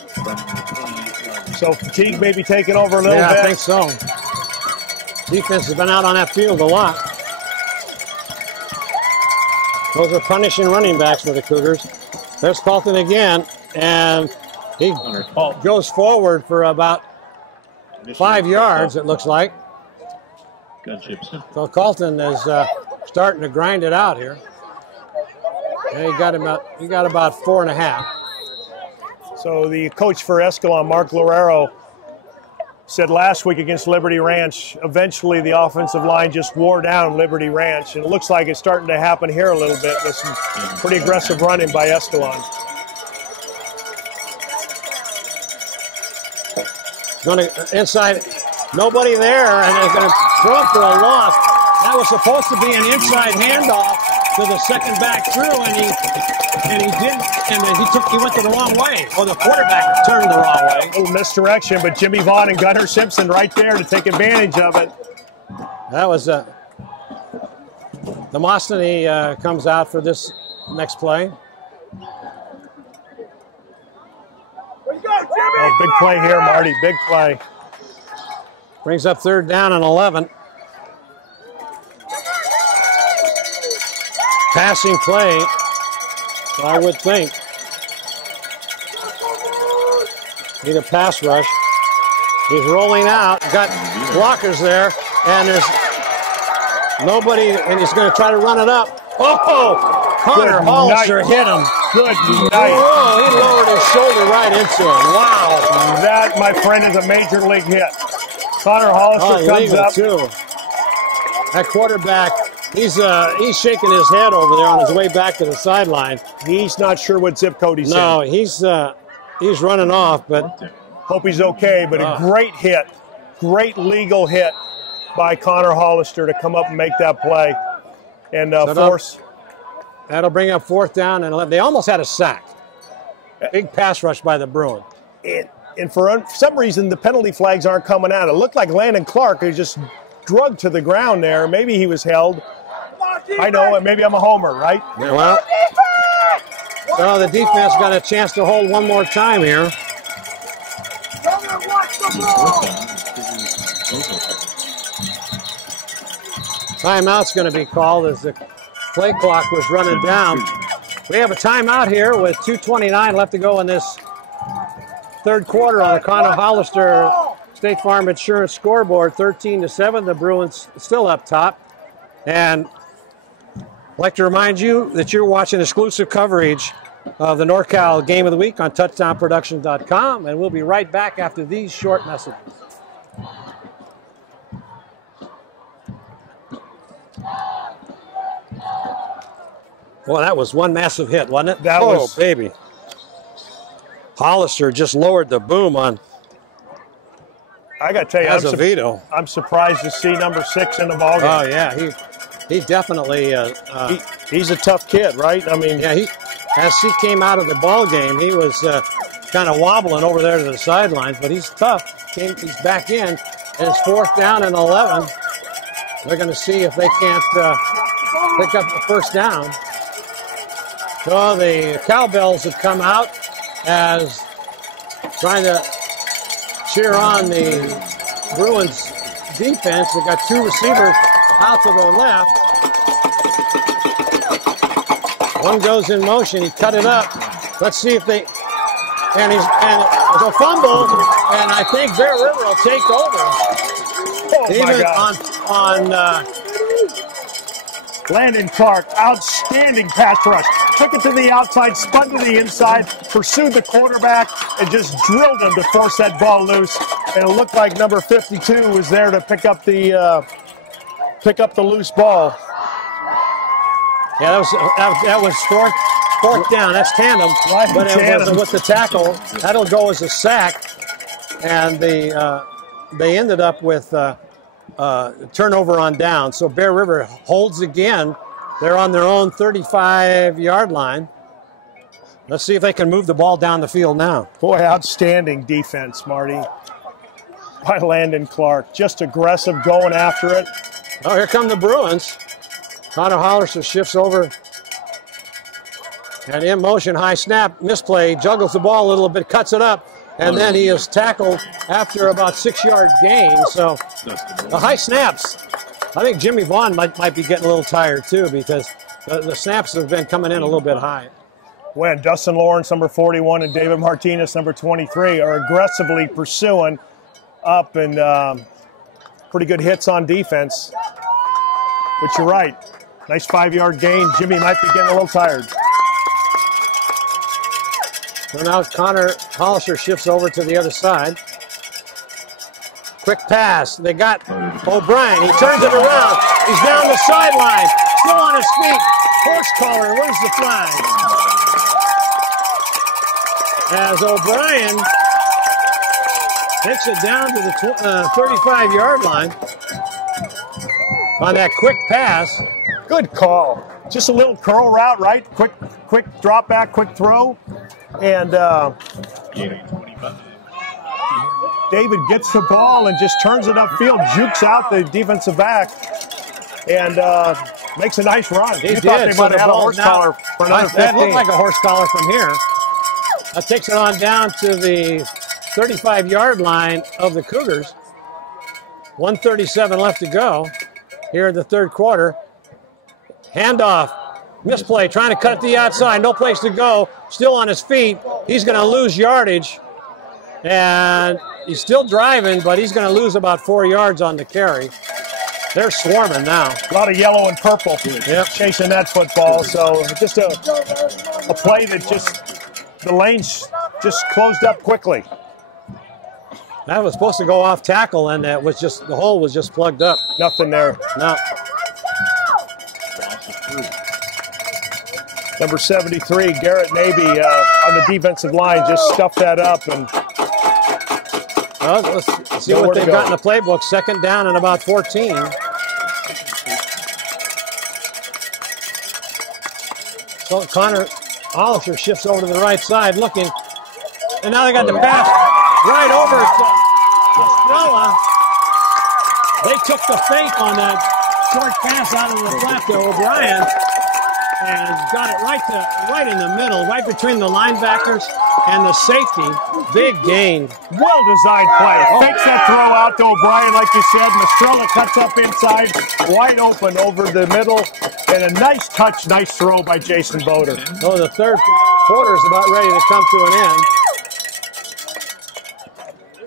So fatigue may be taking over a little bit. Yeah, I think so. Defense has been out on that field a lot. Those are punishing running backs for the Cougars. There's Colton again, and he goes forward for about 5 yards, it looks like. So Colton is starting to grind it out here. And he got about 4.5. So the coach for Escalon, Mark Lorero, said last week against Liberty Ranch, eventually the offensive line just wore down Liberty Ranch. And it looks like it's starting to happen here a little bit with some pretty aggressive running by Escalon. Going to inside, nobody there, and they're going to throw it for a loss. That was supposed to be an inside handoff to the second back through, and he went the wrong way. Or the quarterback turned the wrong way. A little misdirection, but Jimmy Vaughn and Gunnar Simpson right there to take advantage of it. That was Demosthenes comes out for this next play. Oh, big play here, Marty. Big play. Brings up 3rd down and 11. Passing play, I would think. Need a pass rush. He's rolling out. Got blockers there, and there's nobody, and he's going to try to run it up. Oh! Connor Hollister hit him. Good night. Whoa, he lowered his shoulder right into him. Wow. That, my friend, is a major league hit. Connor Hollister comes up. Too. That quarterback, he's shaking his head over there on his way back to the sideline. He's not sure what zip code he's in. No, he's running off, but hope he's okay. But a great hit, great legal hit by Connor Hollister to come up and make that play and force. That'll bring up 4th down and 11. They almost had a sack. Big pass rush by the Bruins. And for some reason, the penalty flags aren't coming out. It looked like Landon Clark was just drugged to the ground there. Maybe he was held. I know, maybe I'm a homer, right? Yeah, well, so the defense got a chance to hold one more time here. Timeout's going to be called as the play clock was running down. We have a timeout here with 2:29 left to go in this 3rd quarter on the Connor Hollister State Farm Insurance scoreboard, 13-7. The Bruins still up top. And I'd like to remind you that you're watching exclusive coverage of the NorCal Game of the Week on touchdownproduction.com, and we'll be right back after these short messages. Well, that was one massive hit, wasn't it? That was, baby. Hollister just lowered the boom on. I got to tell you, I'm surprised to see number 6 in the ballgame. Oh yeah, he definitely. He's a tough kid, right? I mean, yeah. As he came out of the ball game, he was kind of wobbling over there to the sidelines, but he's tough. He's back in, and it's 4th down and 11. They're going to see if they can't pick up the first down. So the cowbells have come out as trying to cheer on the Bruins defense. They got 2 receivers out to the left. One goes in motion. He cut it up. Let's see if they. And there's a fumble, and I think Bear River will take over. Oh even my God. on Landon Clark, outstanding pass rush. Took it to the outside, spun to the inside, pursued the quarterback, and just drilled him to force that ball loose. And it looked like number 52 was there to pick up the loose ball. Yeah, that was fourth down. That's tandem, but it wasn't with the tackle. That'll go as a sack, and they ended up with turnover on down. So Bear River holds again. They're on their own 35-yard line. Let's see if they can move the ball down the field now. Boy, outstanding defense, Marty. by Landon Clark. Just aggressive, going after it. Oh, here come the Bruins. Connor Hollister shifts over. And in motion, high snap, misplay, juggles the ball a little bit, cuts it up, and then he is tackled after about 6-yard gain. So the high snaps, I think Jimmy Vaughn might be getting a little tired too, because the snaps have been coming in a little bit high. When Dustin Lawrence, number 41, and David Martinez, number 23, are aggressively pursuing up, and pretty good hits on defense. But you're right, nice 5-yard gain. Jimmy might be getting a little tired. So now Connor Hollister shifts over to the other side. Quick pass. They got O'Brien. He turns it around. He's down the sideline. Still on his feet. Horse collar. Where's the flag? As O'Brien takes it down to the 35-yard line on that quick pass. Good call. Just a little curl route, right? Quick drop back, quick throw. And David gets the ball and just turns it upfield, jukes out the defensive back, and makes a nice run. He thought they might have had a horse collar for another 15. That looked like a horse collar from here. That takes it on down to the 35-yard line of the Cougars. 1:37 left to go here in the third quarter. Handoff. Misplay, trying to cut it to the outside. No place to go. Still on his feet. He's going to lose yardage. And he's still driving, but he's going to lose about 4 yards on the carry. They're swarming now. A lot of yellow and purple chasing that football. So just a play that the lanes just closed up quickly. That was supposed to go off tackle, and the hole was just plugged up. Nothing there. No. Number 73, Garrett Navy on the defensive line just stuffed that up. And well, let's see what they've got in the playbook. Second down and about 14. So Connor Hollister shifts over to the right side looking. And now they got the pass right over to Estrella. They took the fake on that short pass out of the flat to O'Brien. And got it right in the middle, right between the linebackers and the safety. Big gain. Well-designed play. Fakes that throw out to O'Brien, like you said. Estrella cuts up inside, wide open over the middle. And a nice touch, nice throw by Jason Boder. So the third quarter is about ready to come to an end.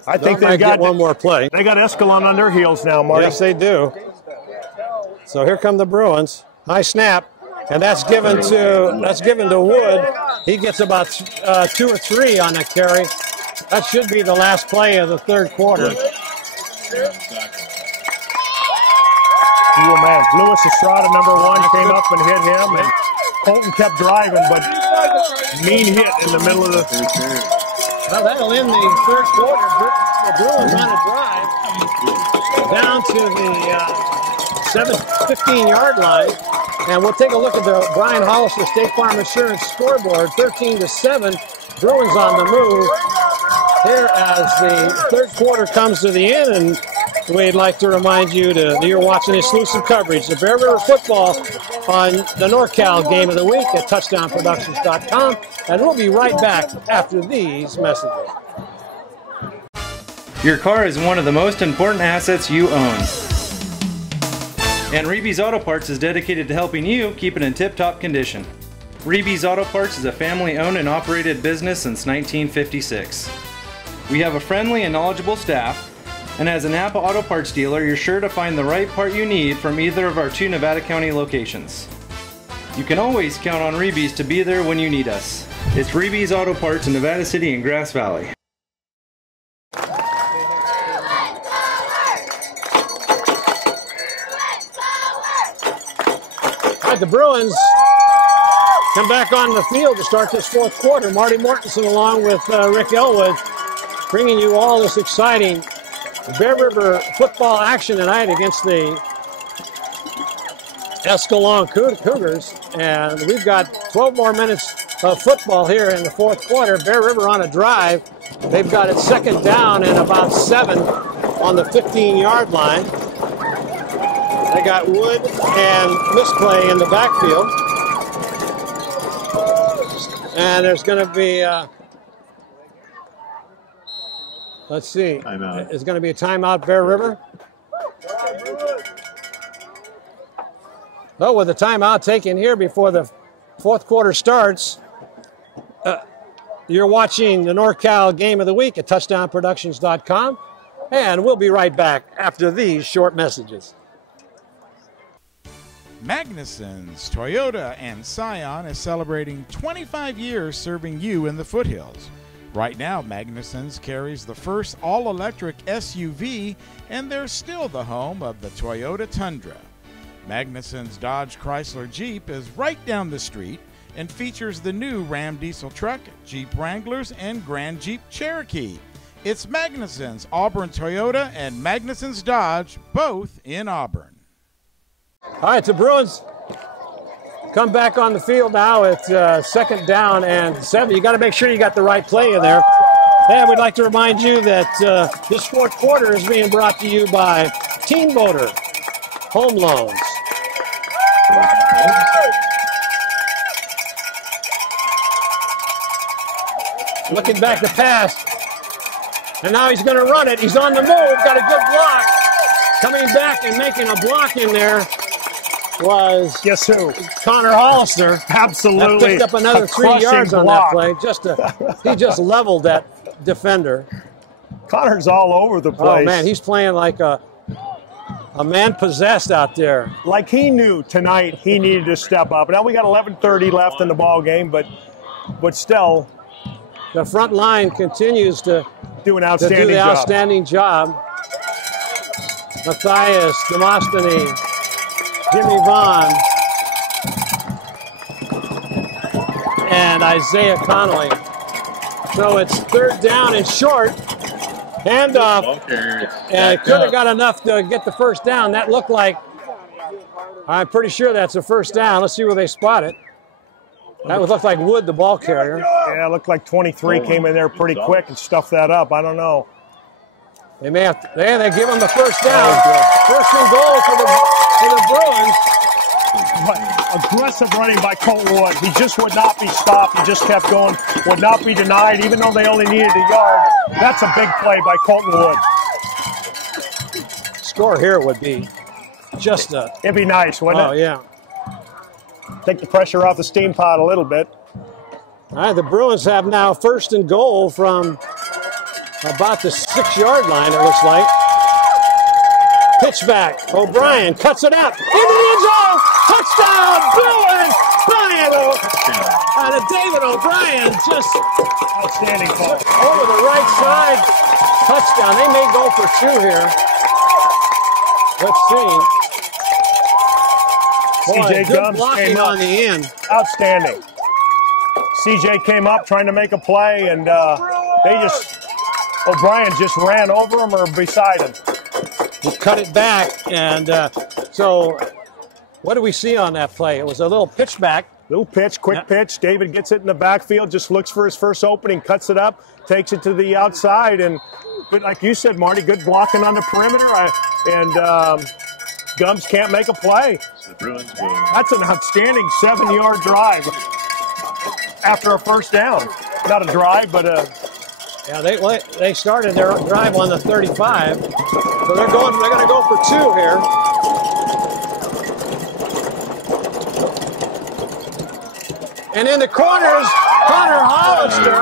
I think they've got one more play. They got Escalon on their heels now, Marty. Yes, they do. So here come the Bruins. High snap. And that's given to Wood. He gets about 2 or 3 on that carry. That should be the last play of the third quarter. Oh man, Luis Estrada, number 1, came up and hit him, and Colton kept driving, but mean hit in the middle of the. Well, that'll end the third quarter. The Bruins on a drive down to the 15-yard line. And we'll take a look at the Brian Hollister State Farm Insurance scoreboard. 13-7, Bruins on the move. Here as the third quarter comes to the end, and we'd like to remind you that you're watching exclusive coverage of Bear River football on the NorCal Game of the Week at touchdownproductions.com. And we'll be right back after these messages. Your car is one of the most important assets you own. And Reeby's Auto Parts is dedicated to helping you keep it in tip-top condition. Reeby's Auto Parts is a family-owned and operated business since 1956. We have a friendly and knowledgeable staff, and as a Napa Auto Parts dealer, you're sure to find the right part you need from either of our 2 Nevada County locations. You can always count on Reeby's to be there when you need us. It's Reeby's Auto Parts in Nevada City and Grass Valley. The Bruins come back on the field to start this fourth quarter. Marty Mortensen along with Rick Ellwood bringing you all this exciting Bear River football action tonight against the Escalon Cougars. And we've got 12 more minutes of football here in the fourth quarter. Bear River on a drive. They've got it second down and about 7 on the 15-yard line. They got Wood and Misplay in the backfield. And there's going to be, let's see, it's going to be a timeout, Bear River. Oh, with the timeout taken here before the fourth quarter starts, you're watching the NorCal Game of the Week at touchdownproductions.com, and we'll be right back after these short messages. Magnuson's Toyota and Scion is celebrating 25 years serving you in the foothills. Right now, Magnuson's carries the first all-electric SUV, and they're still the home of the Toyota Tundra. Magnuson's Dodge Chrysler Jeep is right down the street and features the new Ram diesel truck, Jeep Wranglers, and Grand Jeep Cherokee. It's Magnuson's Auburn Toyota and Magnuson's Dodge, both in Auburn. All right, the Bruins come back on the field now. It's 2nd down and 7. You got to make sure you got the right play in there. And we'd like to remind you that this fourth quarter is being brought to you by Teen Boater Home Loans. Looking back to pass. And now he's going to run it. He's on the move. Got a good block. Coming back and making a block in there was, guess who? Connor Hollister. Absolutely. That picked up another 3 yards on that play. He just leveled that defender. Connor's all over the place. Oh, man, he's playing like a man possessed out there. Like he knew tonight he needed to step up. Now we got 11:30 left in the ball game, but still. The front line continues to do an outstanding outstanding job. Matthias, Demosthenes, Jimmy Vaughn, and Isaiah Connolly. So it's 3rd down and short. Handoff, and it could have got enough to get the first down. That looked like, I'm pretty sure that's a first down. Let's see where they spot it. That would look like Wood, the ball carrier. Yeah, it looked like 23 came in there pretty quick and stuffed that up. I don't know. They may have to, they give him the first down. First and goal for the Bruins. But aggressive running by Colton Wood. He just would not be stopped. He just kept going. Would not be denied, even though they only needed a yard. That's a big play by Colton Wood. Score here would be just a... It'd be nice, wouldn't it? Oh, yeah. Take the pressure off the steam pot a little bit. All right, the Bruins have now first and goal from about the 6-yard line, it looks like. Pitch back. O'Brien cuts it up. Into the end zone. Touchdown, Bruins! David O'Brien just outstanding call. Over the right side. Touchdown. They may go for 2 here. Let's see. CJ Gums came up on the end. Outstanding. CJ came up trying to make a play, and O'Brien just ran over him or beside him. He cut it back, and so what do we see on that play? It was a little pitch back. Little pitch, quick pitch. David gets it in the backfield, just looks for his first opening, cuts it up, takes it to the outside, but like you said, Marty, good blocking on the perimeter, Gums can't make a play. That's an outstanding 7-yard drive after a first down. Not a drive, but a... Yeah, they started their drive on the 35, so they're going to go for 2 here. And in the corners, Connor Hollister,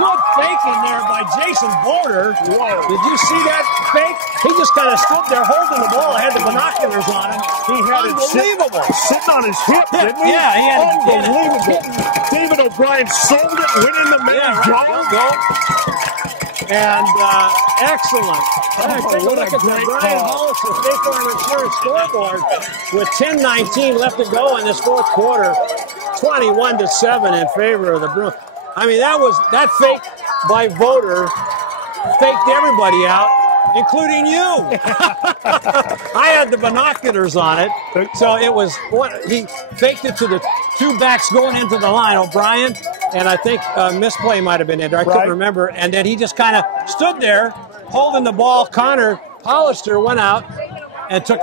good fake in there by Jason Border. Whoa. Did you see that fake? He just kind of stood there holding the ball, had the binoculars on him. He had Unbelievable. it sitting on his hip, didn't he? Yeah, he had unbelievable. David O'Brien sold it, went in the middle, go. And excellent. Take a look at the Brian Hollister State Farm Insurance scoreboard with 10:19 left to go in this fourth quarter. 21-7 in favor of the Bruins. I mean, that fake by Voter faked everybody out, including you. I had the binoculars on it, so it was he faked it to the 2 backs going into the line, O'Brien, and I think Misplay might have been in there. I couldn't remember. And then he just kind of stood there holding the ball. Connor Hollister went out and took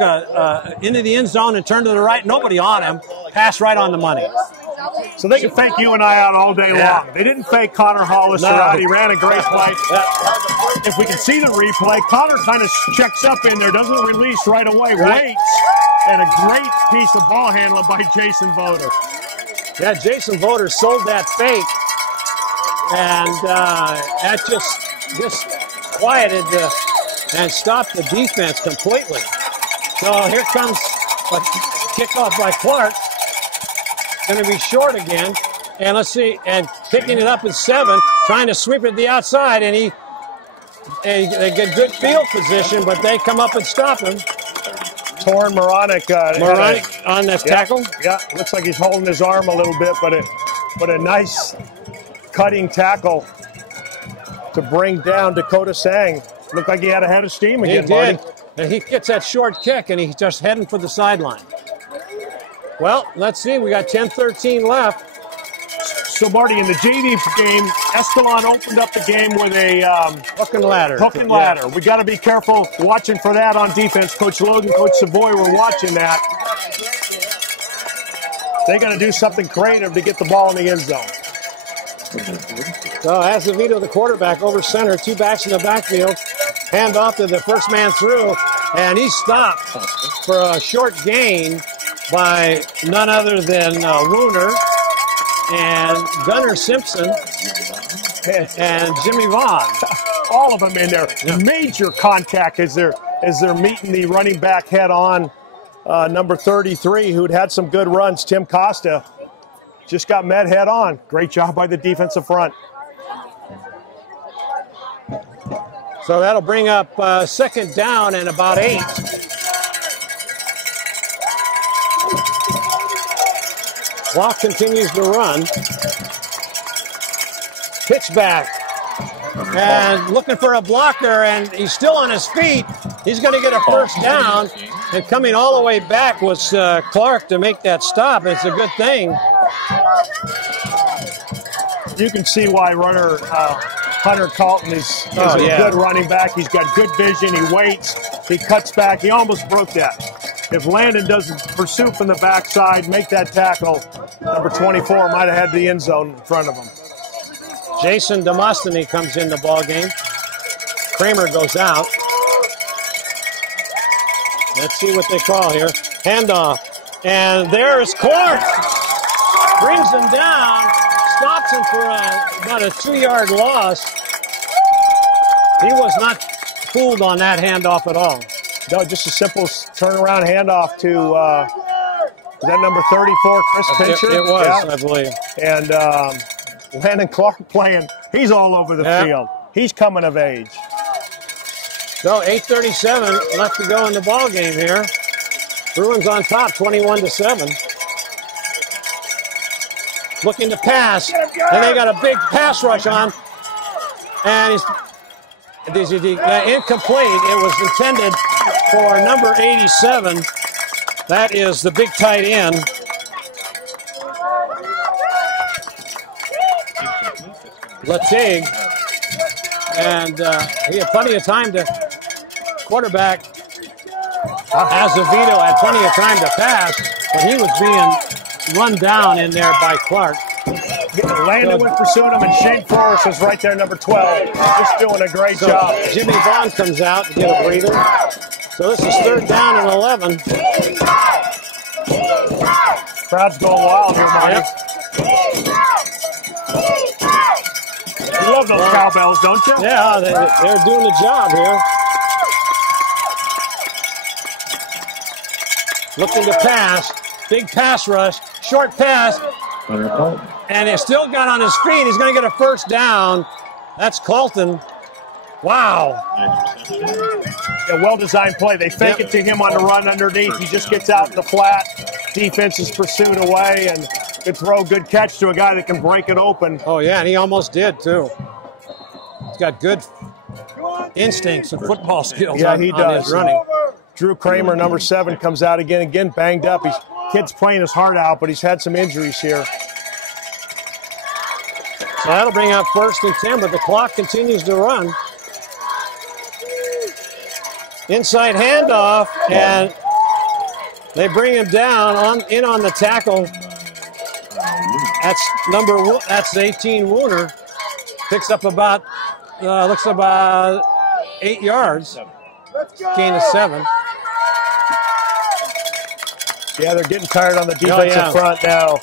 into the end zone and turned to the right. Nobody on him. Passed right on the money. So they can fake you and I out all day long. They didn't fake Connor Hollister out. He ran a great play. If we can see the replay, Connor kind of checks up in there, doesn't release right away, waits, and a great piece of ball handling by Jason Voder. Yeah, Jason Voder sold that fake, and that just quieted and stopped the defense completely. So here comes a kickoff by Clark. Going to be short again. And let's see, and picking it up at 7, trying to sweep it to the outside, and they get good field position, but they come up and stop him. Torn Moronic on this tackle? Yeah, looks like he's holding his arm a little bit, but a nice cutting tackle to bring down Dakota Sang. Looked like he had a head of steam again, Marty. And he gets that short kick, and he's just heading for the sideline. Well, let's see. We got 10-13 left. So, Marty, in the JV game, Escalon opened up the game with a hook and ladder. Hook and ladder. We got to be careful watching for that on defense. Coach Logan, Coach Savoy were watching that. They got to do something creative to get the ball in the end zone. So Azevedo, the quarterback, over center, 2 backs in the backfield. Hand off to the first man through, and he stopped for a short gain by none other than Wooner and Gunnar Simpson and Jimmy Vaughn. All of them in there. Major contact as they're meeting the running back head on. Number 33, who'd had some good runs, Tim Costa, just got met head on. Great job by the defensive front. So that'll bring up 2nd down and about 8. Clock continues to run. Pitch back. And looking for a blocker, and he's still on his feet. He's going to get a first down. And coming all the way back was Clark to make that stop. It's a good thing. You can see why runner Hunter Carlton is a good running back. He's got good vision. He waits. He cuts back. He almost broke that. If Landon doesn't pursue from the backside, make that tackle, number 24 might have had the end zone in front of him. Jason Demosthenes comes in the ball game. Kramer goes out. Let's see what they call here. Handoff. And there is Clark. Brings him down. Stops him for about a 2-yard loss. He was not fooled on that handoff at all. No, just a simple turnaround handoff to is that number 34, Chris Pincher? It was, I believe. And Landon Clark playing. He's all over the field. He's coming of age. So 8:37 left to go in the ball game here. Bruins on top, 21-7. Looking to pass, and they got a big pass rush on. And he's incomplete. It was intended for number 87. That is the big tight end. Latig. And he had plenty of time to quarterback. Azevedo had plenty of time to pass, but he was being run down in there by Clark. Landon went pursuing him, and Shane Forrest was right there, number 12. Just doing a great job. Jimmy Vaughn comes out to get a breather. So this is 3rd down and 11. Crowd's going wild here, Marty. You love those cowbells, don't you? Yeah, they're doing the job here. Looking to pass. Big pass rush. Short pass. And he still got on his feet. He's going to get a first down. That's Colton. Wow. A well-designed play. They fake it to him on the run underneath. He just gets out in the flat. Defense is pursued away, and good throw, good catch to a guy that can break it open. Oh, yeah, and he almost did, too. He's got good instincts and football skills on his running. Drew Kramer, number 7, comes out again banged up. Kid's playing his heart out, but he's had some injuries here. So that'll bring up 1st and 10, but the clock continues to run. Inside handoff, and they bring him down in on the tackle. That's 18 Wooner. Picks up about looks about 8 yards. Gain of 7. Yeah, they're getting tired on the defensive front now.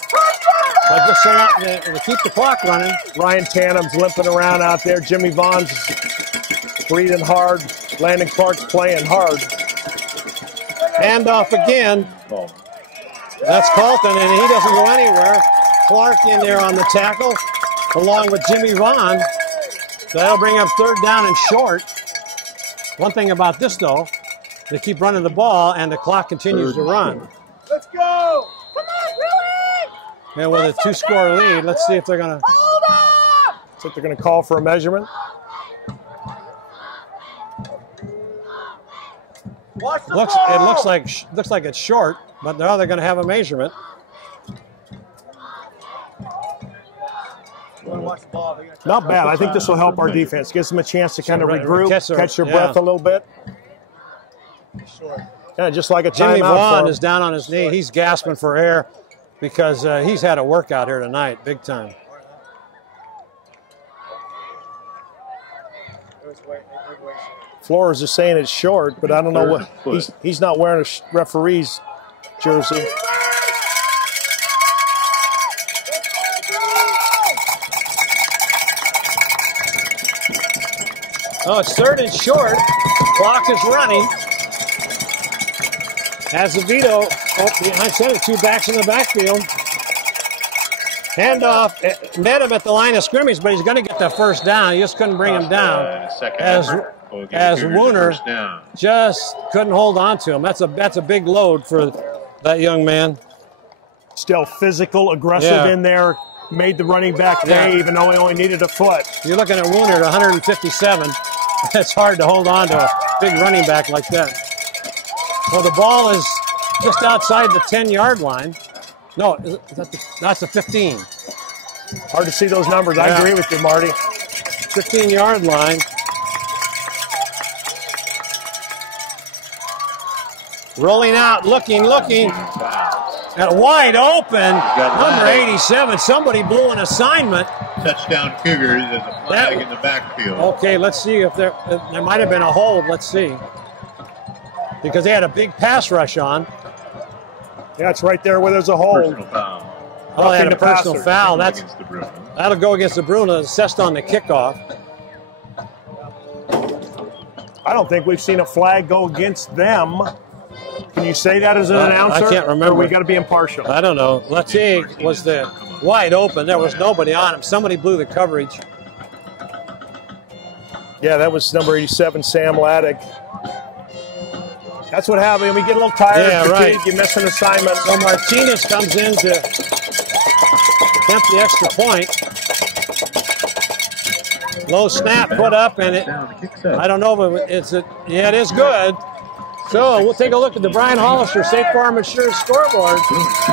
But just to keep the clock running. Ryan Tannum's limping around out there. Jimmy Vaughn's breathing hard. Landon Clark's playing hard. Handoff again. That's Colton, and he doesn't go anywhere. Clark in there on the tackle, along with Jimmy Vaughn. So that'll bring up 3rd down and short. One thing about this, though, they keep running the ball, and the clock continues to run. Let's go! Come on, Bruins! And with a 2-score lead, let's see if they're going to... Hold up! So they're going to call for a measurement. It looks like it's short, but now they're going to have a measurement. Not bad. I think this will help our defense. Gives them a chance to kind of regroup, catch their breath a little bit. Kind of just like a timeout. Jimmy Vaughn is down on his knee. He's gasping for air because he's had a workout here tonight, big time. Flores is saying it's short, but I don't know what he's not wearing a referee's jersey. Oh, it's 3rd and short. Clock is running. Azevedo behind center, 2 backs in the backfield. Handoff, met him at the line of scrimmage, but he's going to get the 1st down. He just couldn't bring him down. As Wooner just couldn't hold on to him. That's a big load for that young man. Still physical, aggressive in there. Made the running back pay, even though he only needed a foot. You're looking at Wooner at 157. It's hard to hold on to a big running back like that. Well, the ball is just outside the 10-yard line. No, that's a 15. Hard to see those numbers. I agree with you, Marty. 15-yard line. Rolling out, looking. And wide open. Number 87. Somebody blew an assignment. Touchdown Cougars. There's a flag in the backfield. Okay, let's see if there might have been a hold. Let's see. Because they had a big pass rush on. Yeah, it's right there where there's a hold. Personal foul. Oh, they had a personal foul. That'll go against the Bruins, assessed on the kickoff. I don't think we've seen a flag go against them. Can you say that as an announcer? I can't remember. Or we got to be impartial. I don't know. Let's see. Was the wide open? There was nobody on him. Somebody blew the coverage. Yeah, that was number 87, Sam Laddick. That's what happened. We get a little tired. Yeah, right. You miss an assignment. So Martinez comes in to attempt the extra point. Low snap put up, and I don't know if it is good. So we'll take a look at the Brian Hollister State Farm Insurance scoreboard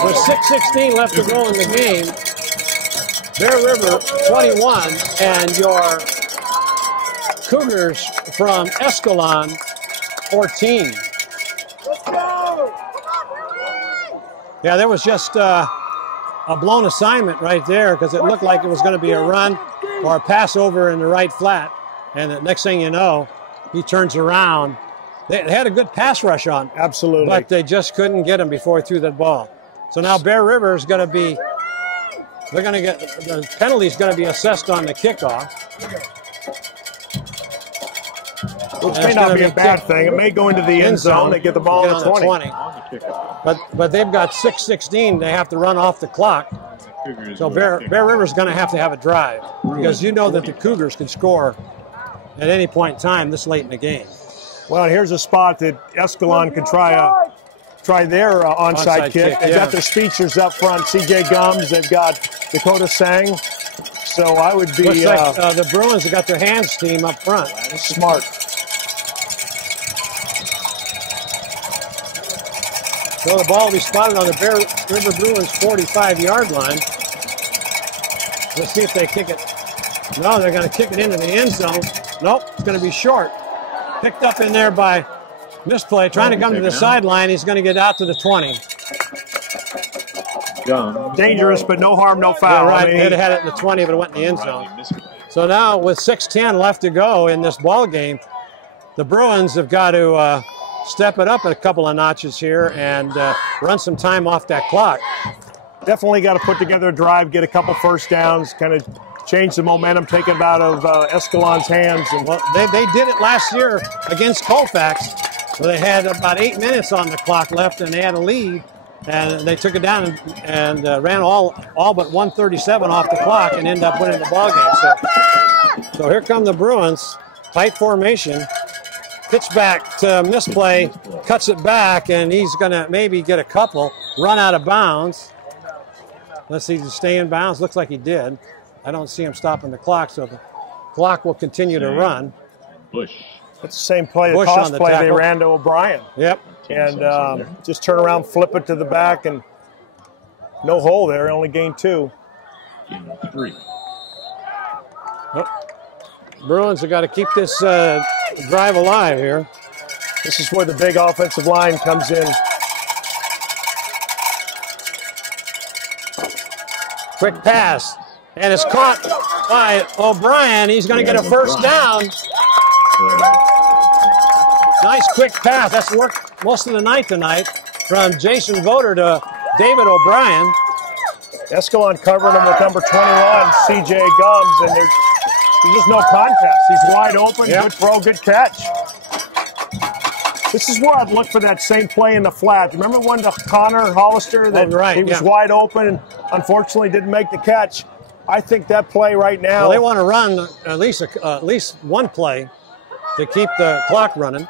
with 6:16 left to go in the game. Bear River 21, and your Cougars from Escalon 14. Yeah, there was just a blown assignment right there because it looked like it was going to be a run or a pass over in the right flat. And the next thing you know, he turns around. They had a good pass rush on. Absolutely. But they just couldn't get him before he threw that ball. So now Bear River is going to be, they're going to get, the penalty is going to be assessed on the kickoff. Which may not be a bad thing. It may go into the end zone. They get the ball on the 20. But they've got 6:16. They have to run off the clock. So Bear River's going to have a drive because you know that the Cougars can score at any point in time this late in the game. Well, here's a spot that Escalon could try their onside kick. They've got their speechers up front. C.J. Gums. They've got Dakota Sang. So I would be. Looks like the Bruins have got their hands team up front. Smart. So the ball will be spotted on the Bear River Bruins 45-yard line. Let's see if they kick it. No, they're going to kick it into the end zone. Nope, it's going to be short. Picked up in there by Misplay, trying to come to the sideline. He's going to get out to the 20. Dangerous, but no harm, no foul. Yeah, right. I mean, They'd have had it in the 20, but it went in the end zone. So now with 6:10 left to go in this ball game, the Bruins have got to step it up a couple of notches here and run some time off that clock. Definitely got to put together a drive, get a couple first downs, kind of change the momentum taken out of Escalon's hands. And well, they did it last year against Colfax, where they had about 8 minutes on the clock left and they had a lead. And they took it down and ran all but 137 off the clock and ended up winning the ball game. So here come the Bruins, tight formation, pitch back to Misplay, cuts it back, and he's going to maybe get a couple, run out of bounds. Let's see, does he stay in bounds? Looks like he did. I don't see him stopping the clock, so the clock will continue to run. Bush. That's the same play, the cost play they ran to O'Brien. Yep. And just turn around, flip it to the back, and no hole there. Only gained 2. Game 3. Oh. Bruins have got to keep this drive alive here. This is where the big offensive line comes in. Quick pass, and it's caught by O'Brien. He's going to get a first down. Nice quick pass. That's worked most of the night tonight from Jason Voter to David O'Brien. Escalon covering him with number 21, C.J. Gums, and there's just no contest. He's wide open, Good throw, good catch. This is where I'd look for that same play in the flat. Remember when to Connor Hollister that he was wide open and unfortunately didn't make the catch? I think that play right now. Well, they want to run at least one play to keep the clock running.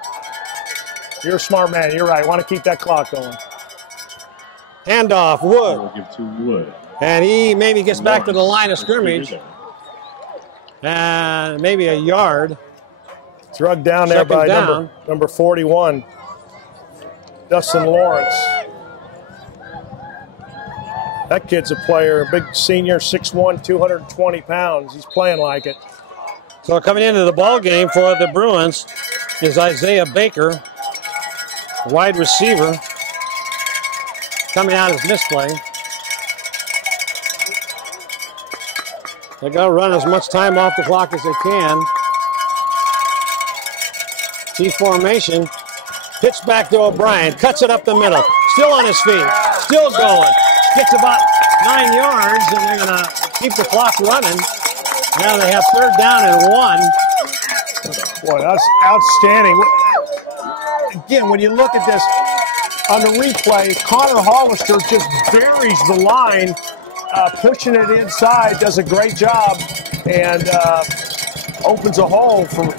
You're a smart man. You're right. Want to keep that clock going. Handoff, Wood. We'll give to Wood. And he maybe gets back to the line of scrimmage. And maybe a yard. Drugged down there by number 41, Dustin Lawrence. That kid's a player, a big senior, 6'1", 220 pounds. He's playing like it. So coming into the ball game for the Bruins is Isaiah Baker, wide receiver, coming out as misplay. They got to run as much time off the clock as they can. T formation, pitch back to O'Brien, cuts it up the middle, still on his feet, still going. Gets about 9 yards, and they're going to keep the clock running. Now they have 3rd down and 1. Boy, that's outstanding. Again, when you look at this on the replay, Connor Hollister just buries the line, pushing it inside, does a great job, and opens a hole for.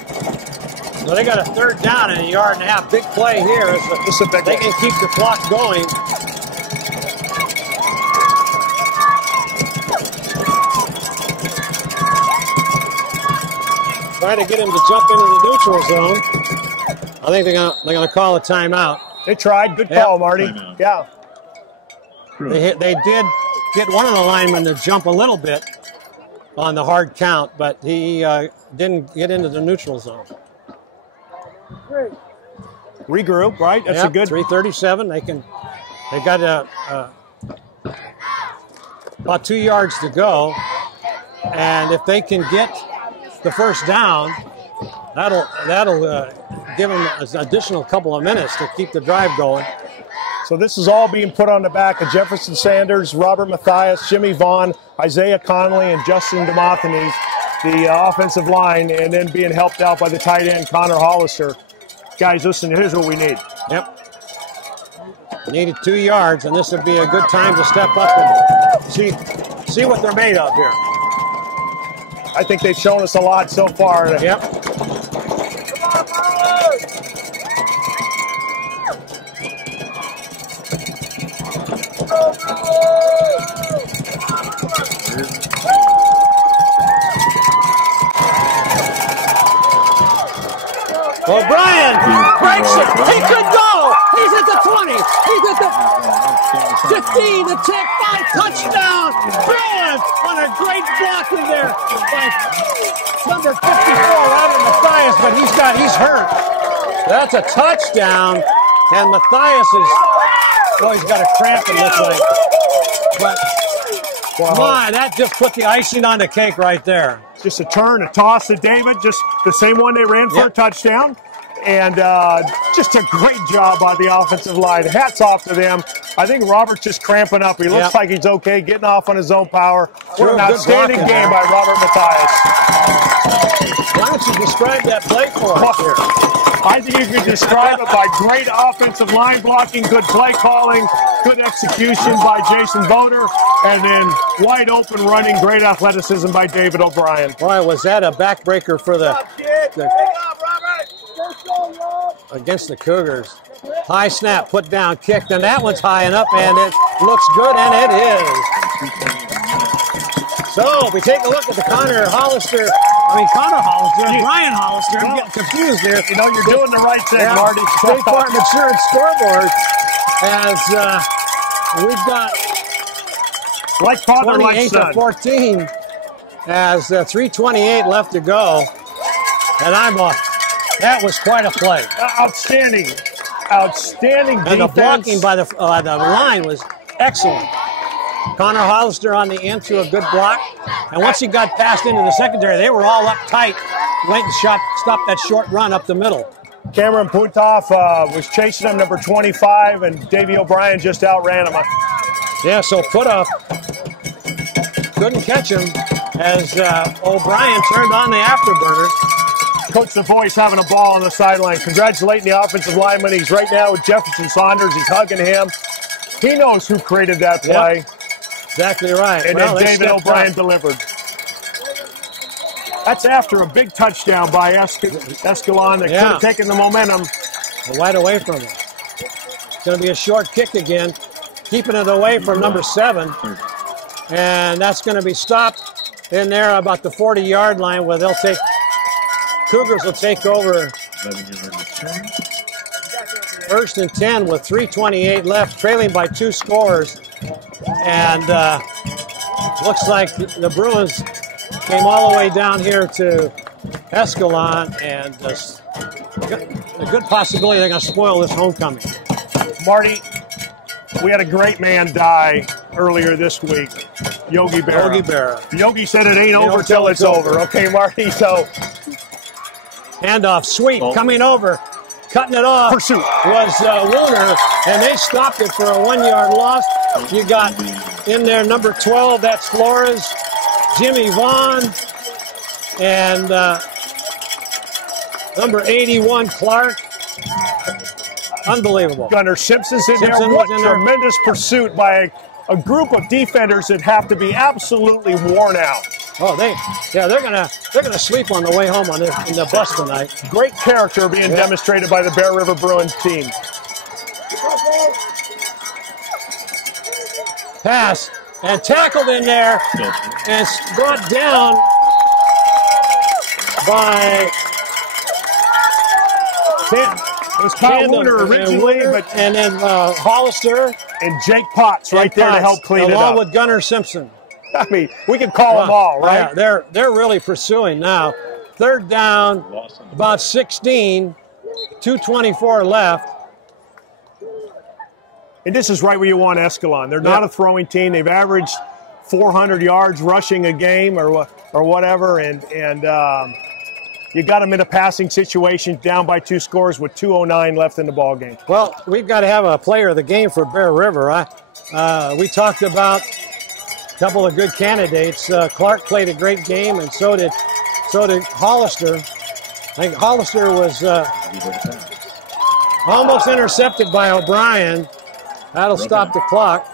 So they got a 3rd down and a yard and a half. Big play here. So they can keep the clock going. Try to get him to jump into the neutral zone. I think they're gonna call a timeout. They tried. Good call, Marty. Timeout. Yeah. They did get one of the linemen to jump a little bit on the hard count, but he didn't get into the neutral zone. Regroup, right? That's a good 3:37. They got about 2 yards to go, and if they can get the first down, that'll give them an additional couple of minutes to keep the drive going. So this is all being put on the back of Jefferson Sanders, Robert Mathias, Jimmy Vaughn, Isaiah Connolly, and Justin Demosthenes, the offensive line, and then being helped out by the tight end, Connor Hollister. Guys, listen, here's what we need. Yep. Needed 2 yards, and this would be a good time to step up and see what they're made of here. I think they've shown us a lot so far. Yep. O'Brien breaks it. He could go. He's at the 20. He's at the 15, the 10-5 touchdown. Bruins on a great block in there by number 54, Robert Mathias, but he's hurt. That's a touchdown, and Matthias is, oh, he's got a cramp, it looks like. But, my, that just put the icing on the cake right there. Just a turn, a toss to David, just the same one they ran for a touchdown. And just a great job by the offensive line. Hats off to them. I think Robert's just cramping up. He looks like he's okay, getting off on his own power. What an outstanding game by Robert Matthias. Why don't you describe that play for us here? I think you could describe it by great offensive line blocking, good play calling, good execution by Jason Boder, and then wide open running, great athleticism by David O'Brien. Boy, was that a backbreaker for the against the Cougars. High snap, put down, kicked, and that one's high enough, and it looks good, and it is. So, if we take a look at the Connor Hollister and Brian Hollister. I'm getting confused here. You know, you're doing the right thing, Marty. State Farm Insurance scoreboard as we've got like father, 28 to 14 as 3:28 left to go, and that was quite a play. Outstanding. Outstanding defense. And the blocking by the line was excellent. Connor Hollister on the end to a good block. And once he got passed into the secondary, they were all up tight. Went and stopped that short run up the middle. Cameron Puntoff was chasing him, number 25, and Davey O'Brien just outran him. Yeah, so Puntoff couldn't catch him as O'Brien turned on the afterburner. Coach Savoy's having a ball on the sideline. Congratulating the offensive lineman. He's right now with Jefferson Saunders. He's hugging him. He knows who created that play. Yep. Exactly right. And then David O'Brien delivered. That's after a big touchdown by Escalon that could have taken the momentum. Right away from him. It's going to be a short kick again, keeping it away from number 7. And that's going to be stopped in there about the 40-yard line where Cougars will take over 1st and 10 with 3:28 left, trailing by 2 scores. And looks like the Bruins came all the way down here to Escalon, and a good possibility they're going to spoil this homecoming. Marty, we had a great man die earlier this week, Yogi Berra. Yogi Berra. Yogi said it ain't over till it's over. Okay, Marty, so... Handoff, sweep, coming over, cutting it off. Pursuit. Was Wooner, and they stopped it for a 1-yard loss. You got in there number 12, that's Flores, Jimmy Vaughn, and number 81, Clark. Unbelievable. Gunnar Simpson's in there. What tremendous pursuit by a group of defenders that have to be absolutely worn out. Oh, they're gonna sleep on the way home in the bus tonight. Great character being demonstrated by the Bear River Bruins team. Pass and tackled in there and brought down by it was Kyle Wooner originally, and then Hollister and Jake Potts right there to help clean it up. Along with Gunnar Simpson. I mean, we can call them all, right? Yeah, they're really pursuing now. 3rd down, about 16, 2:24 left. And this is right where you want Escalon. They're not a throwing team. They've averaged 400 yards rushing a game or whatever, and you got them in a passing situation down by 2 scores with 2:09 left in the ball game. Well, we've got to have a player of the game for Bear River. We talked about a couple of good candidates. Clark played a great game, and so did Hollister. I think Hollister was almost intercepted by O'Brien. That'll stop the clock.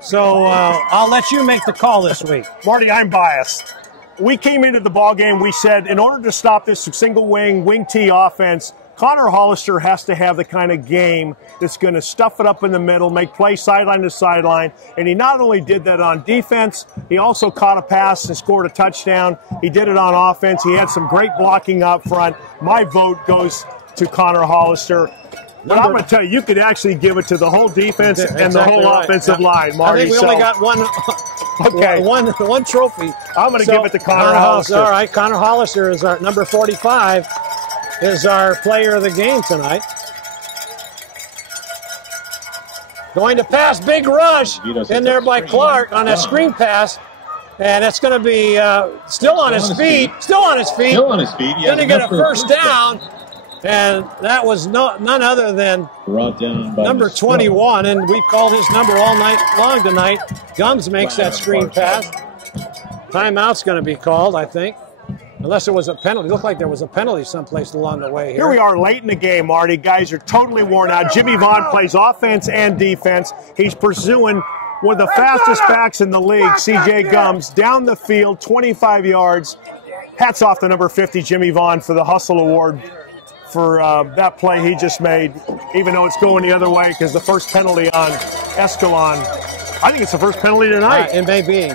So I'll let you make the call this week. Marty, I'm biased. We came into the ball game, we said, in order to stop this single wing T offense, Connor Hollister has to have the kind of game that's going to stuff it up in the middle, make plays sideline to sideline. And he not only did that on defense, he also caught a pass and scored a touchdown. He did it on offense. He had some great blocking up front. My vote goes to Connor Hollister. But I'm going to tell you, you could actually give it to the whole defense and the whole offensive line, Marty. I think we only got one trophy. I'm going to give it to Connor Hollister. All right, Connor Hollister is our number 45. is our player of the game tonight. Going to pass, big rush in there by Clark on a screen pass. And it's going to be still on his feet. Still on his feet. Going to get a first down. And that was none other than number 21. And we called his number all night long tonight. Gums makes that screen pass. Timeout's going to be called, I think. Unless it was a penalty. It looked like there was a penalty someplace along the way Here we are late in the game, Marty. Guys are totally worn out. Jimmy Vaughn plays offense and defense. He's pursuing one of the fastest backs in the league, C.J. Gums, down the field, 25 yards. Hats off to number 50, Jimmy Vaughn, for the Hustle Award for that play he just made, even though it's going the other way because the first penalty on Escalon. I think it's the first penalty tonight. It may be.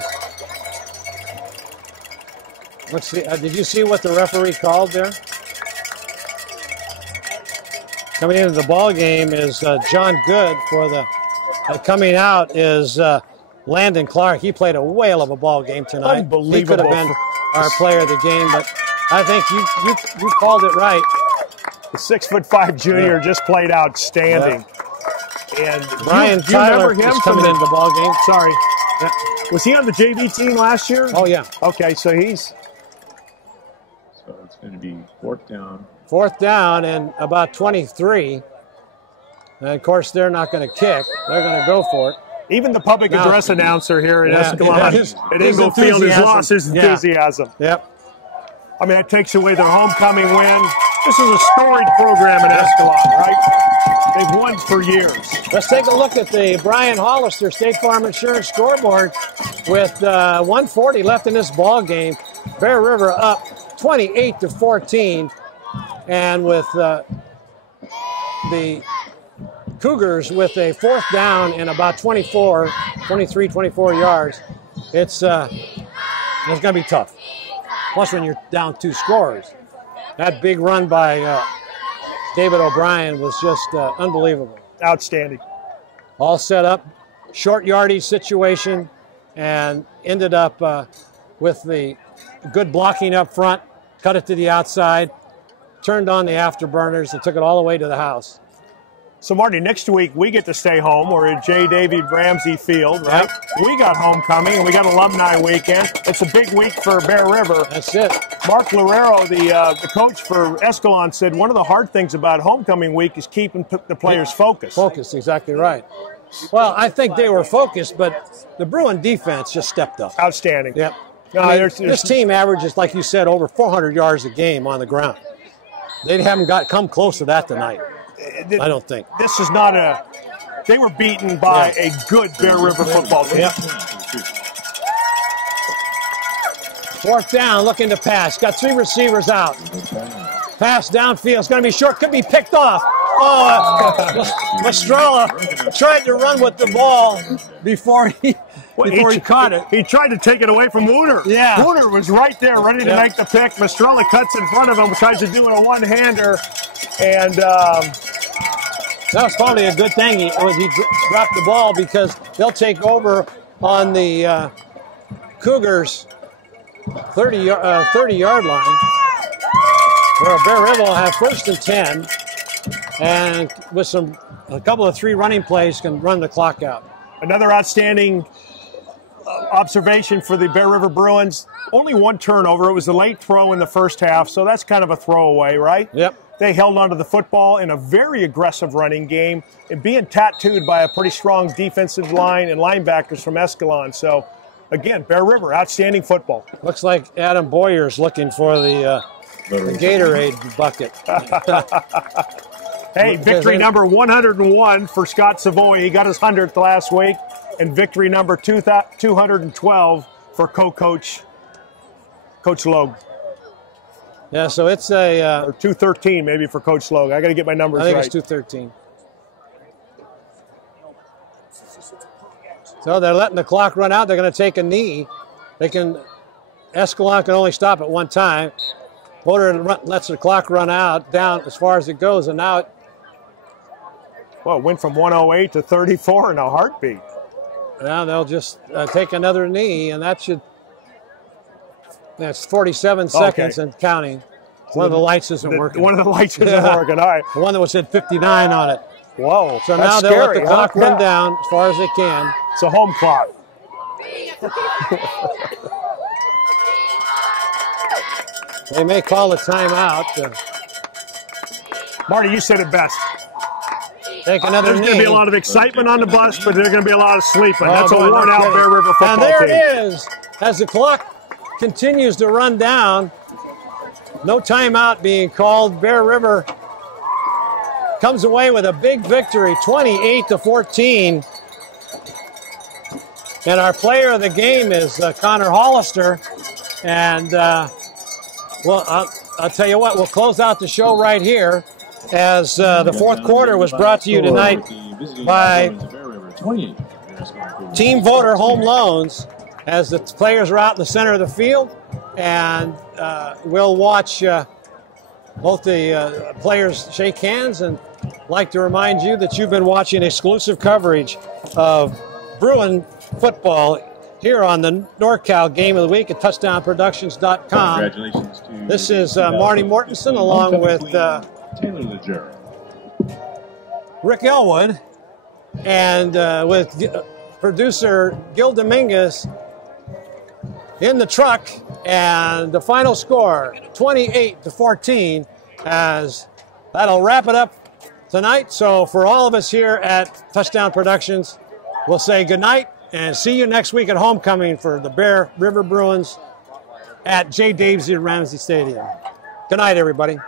Let's see. Did you see what the referee called there? Coming into the ball game is John Good. For the coming out is Landon Clark. He played a whale of a ball game tonight. Unbelievable. He could have been our player of the game, but I think you called it right. The 6'5" junior just played outstanding. Yeah. And Brian you remember him is coming into the ball game. Sorry. Yeah. Was he on the JV team last year? Oh, yeah. Okay, so he's... So it's going to be fourth down. Fourth down and about 23. And, of course, they're not going to kick. They're going to go for it. Even the public address announcer here at Escalon at Inglefield has lost his enthusiasm. Yep. I mean, that takes away their homecoming win. This is a storied program in Escalon, right? They've won for years. Let's take a look at the Brian Hollister State Farm Insurance scoreboard with 1:40 left in this ball game. Bear River up 28-14, and with the Cougars with a fourth down and about 24 yards. It's going to be tough. Plus, when you're down 2 scores, that big run by David O'Brien was just unbelievable. Outstanding. All set up, short yardage situation, and ended up with the good blocking up front, cut it to the outside, turned on the afterburners, and took it all the way to the house. So, Marty, next week we get to stay home. We're at J. David Ramsey Field, right? Yep. We got homecoming, and we got alumni weekend. It's a big week for Bear River. That's it. Mark Lorero, the coach for Escalon, said one of the hard things about homecoming week is keeping the players focused. Focused, exactly right. Well, I think they were focused, but the Bruin defense just stepped up. Outstanding. Yep. No, I mean, this team averages, like you said, over 400 yards a game on the ground. They haven't come close to that tonight. I don't think. This is not a – they were beaten by a good Bear River football team. Yep. Fourth down, looking to pass. Got 3 receivers out. Pass downfield. It's going to be short. Could be picked off. Oh, Mastrella tried to run with the ball before he caught it. He tried to take it away from Wooner. Yeah. Wooner was right there ready to make the pick. Mastrella cuts in front of him, tries to do it a one-hander, and that was probably a good thing he dropped the ball because they'll take over on the Cougars 30-yard line, where Bear River will have 1st and 10, and with a couple of 3 running plays can run the clock out. Another outstanding observation for the Bear River Bruins. Only 1 turnover. It was a late throw in the first half, so that's kind of a throwaway, right? Yep. They held onto the football in a very aggressive running game and being tattooed by a pretty strong defensive line and linebackers from Escalon. So, again, Bear River, outstanding football. Looks like Adam Boyer's looking for the Gatorade bucket. Hey, victory number 101 for Scott Savoy. He got his 100th last week. And victory number 212 for Coach Logue. Yeah, so it's a... or 213 maybe for Coach Logue. I got to get my numbers right. I think it's 213. So they're letting the clock run out. They're going to take a knee. Escalon can only stop at one time. Boulder lets the clock run out down as far as it goes, and now it... Well, it went from 108 to 34 in a heartbeat. Now they'll just take another knee, and that should... That's 47 seconds and counting. One of the lights isn't working. One of the lights isn't working. All right. The one that was said 59 on it. Whoa. So that's now they'll let scary, the clock huh? run down as far as they can. It's a home clock. They may call a timeout. Marty, you said it best. Take another There's going to be a lot of excitement on the bus, but there's going to be a lot of sleeping. That's a worn-out Bear River football team. And there team. it is. As the clock continues to run down, no timeout being called. Bear River comes away with a big victory, 28-14. And our player of the game is Connor Hollister. And, well, I'll tell you what, we'll close out the show right here as the fourth quarter was brought to you tonight by Team Voter Home Loans as the players are out in the center of the field. And we'll watch both the players shake hands, and like to remind you that you've been watching exclusive coverage of Bruin football here on the NorCal Game of the Week at touchdownproductions.com. Congratulations to this is Marty Mortensen along with Rick Ellwood and with producer Gil Dominguez in the truck, and the final score 28-14, as that'll wrap it up tonight. So for all of us here at Touchdown Productions, we'll say good night and see you next week at homecoming for the Bear River Bruins at J. Davesy Ramsey Stadium. Good night, everybody.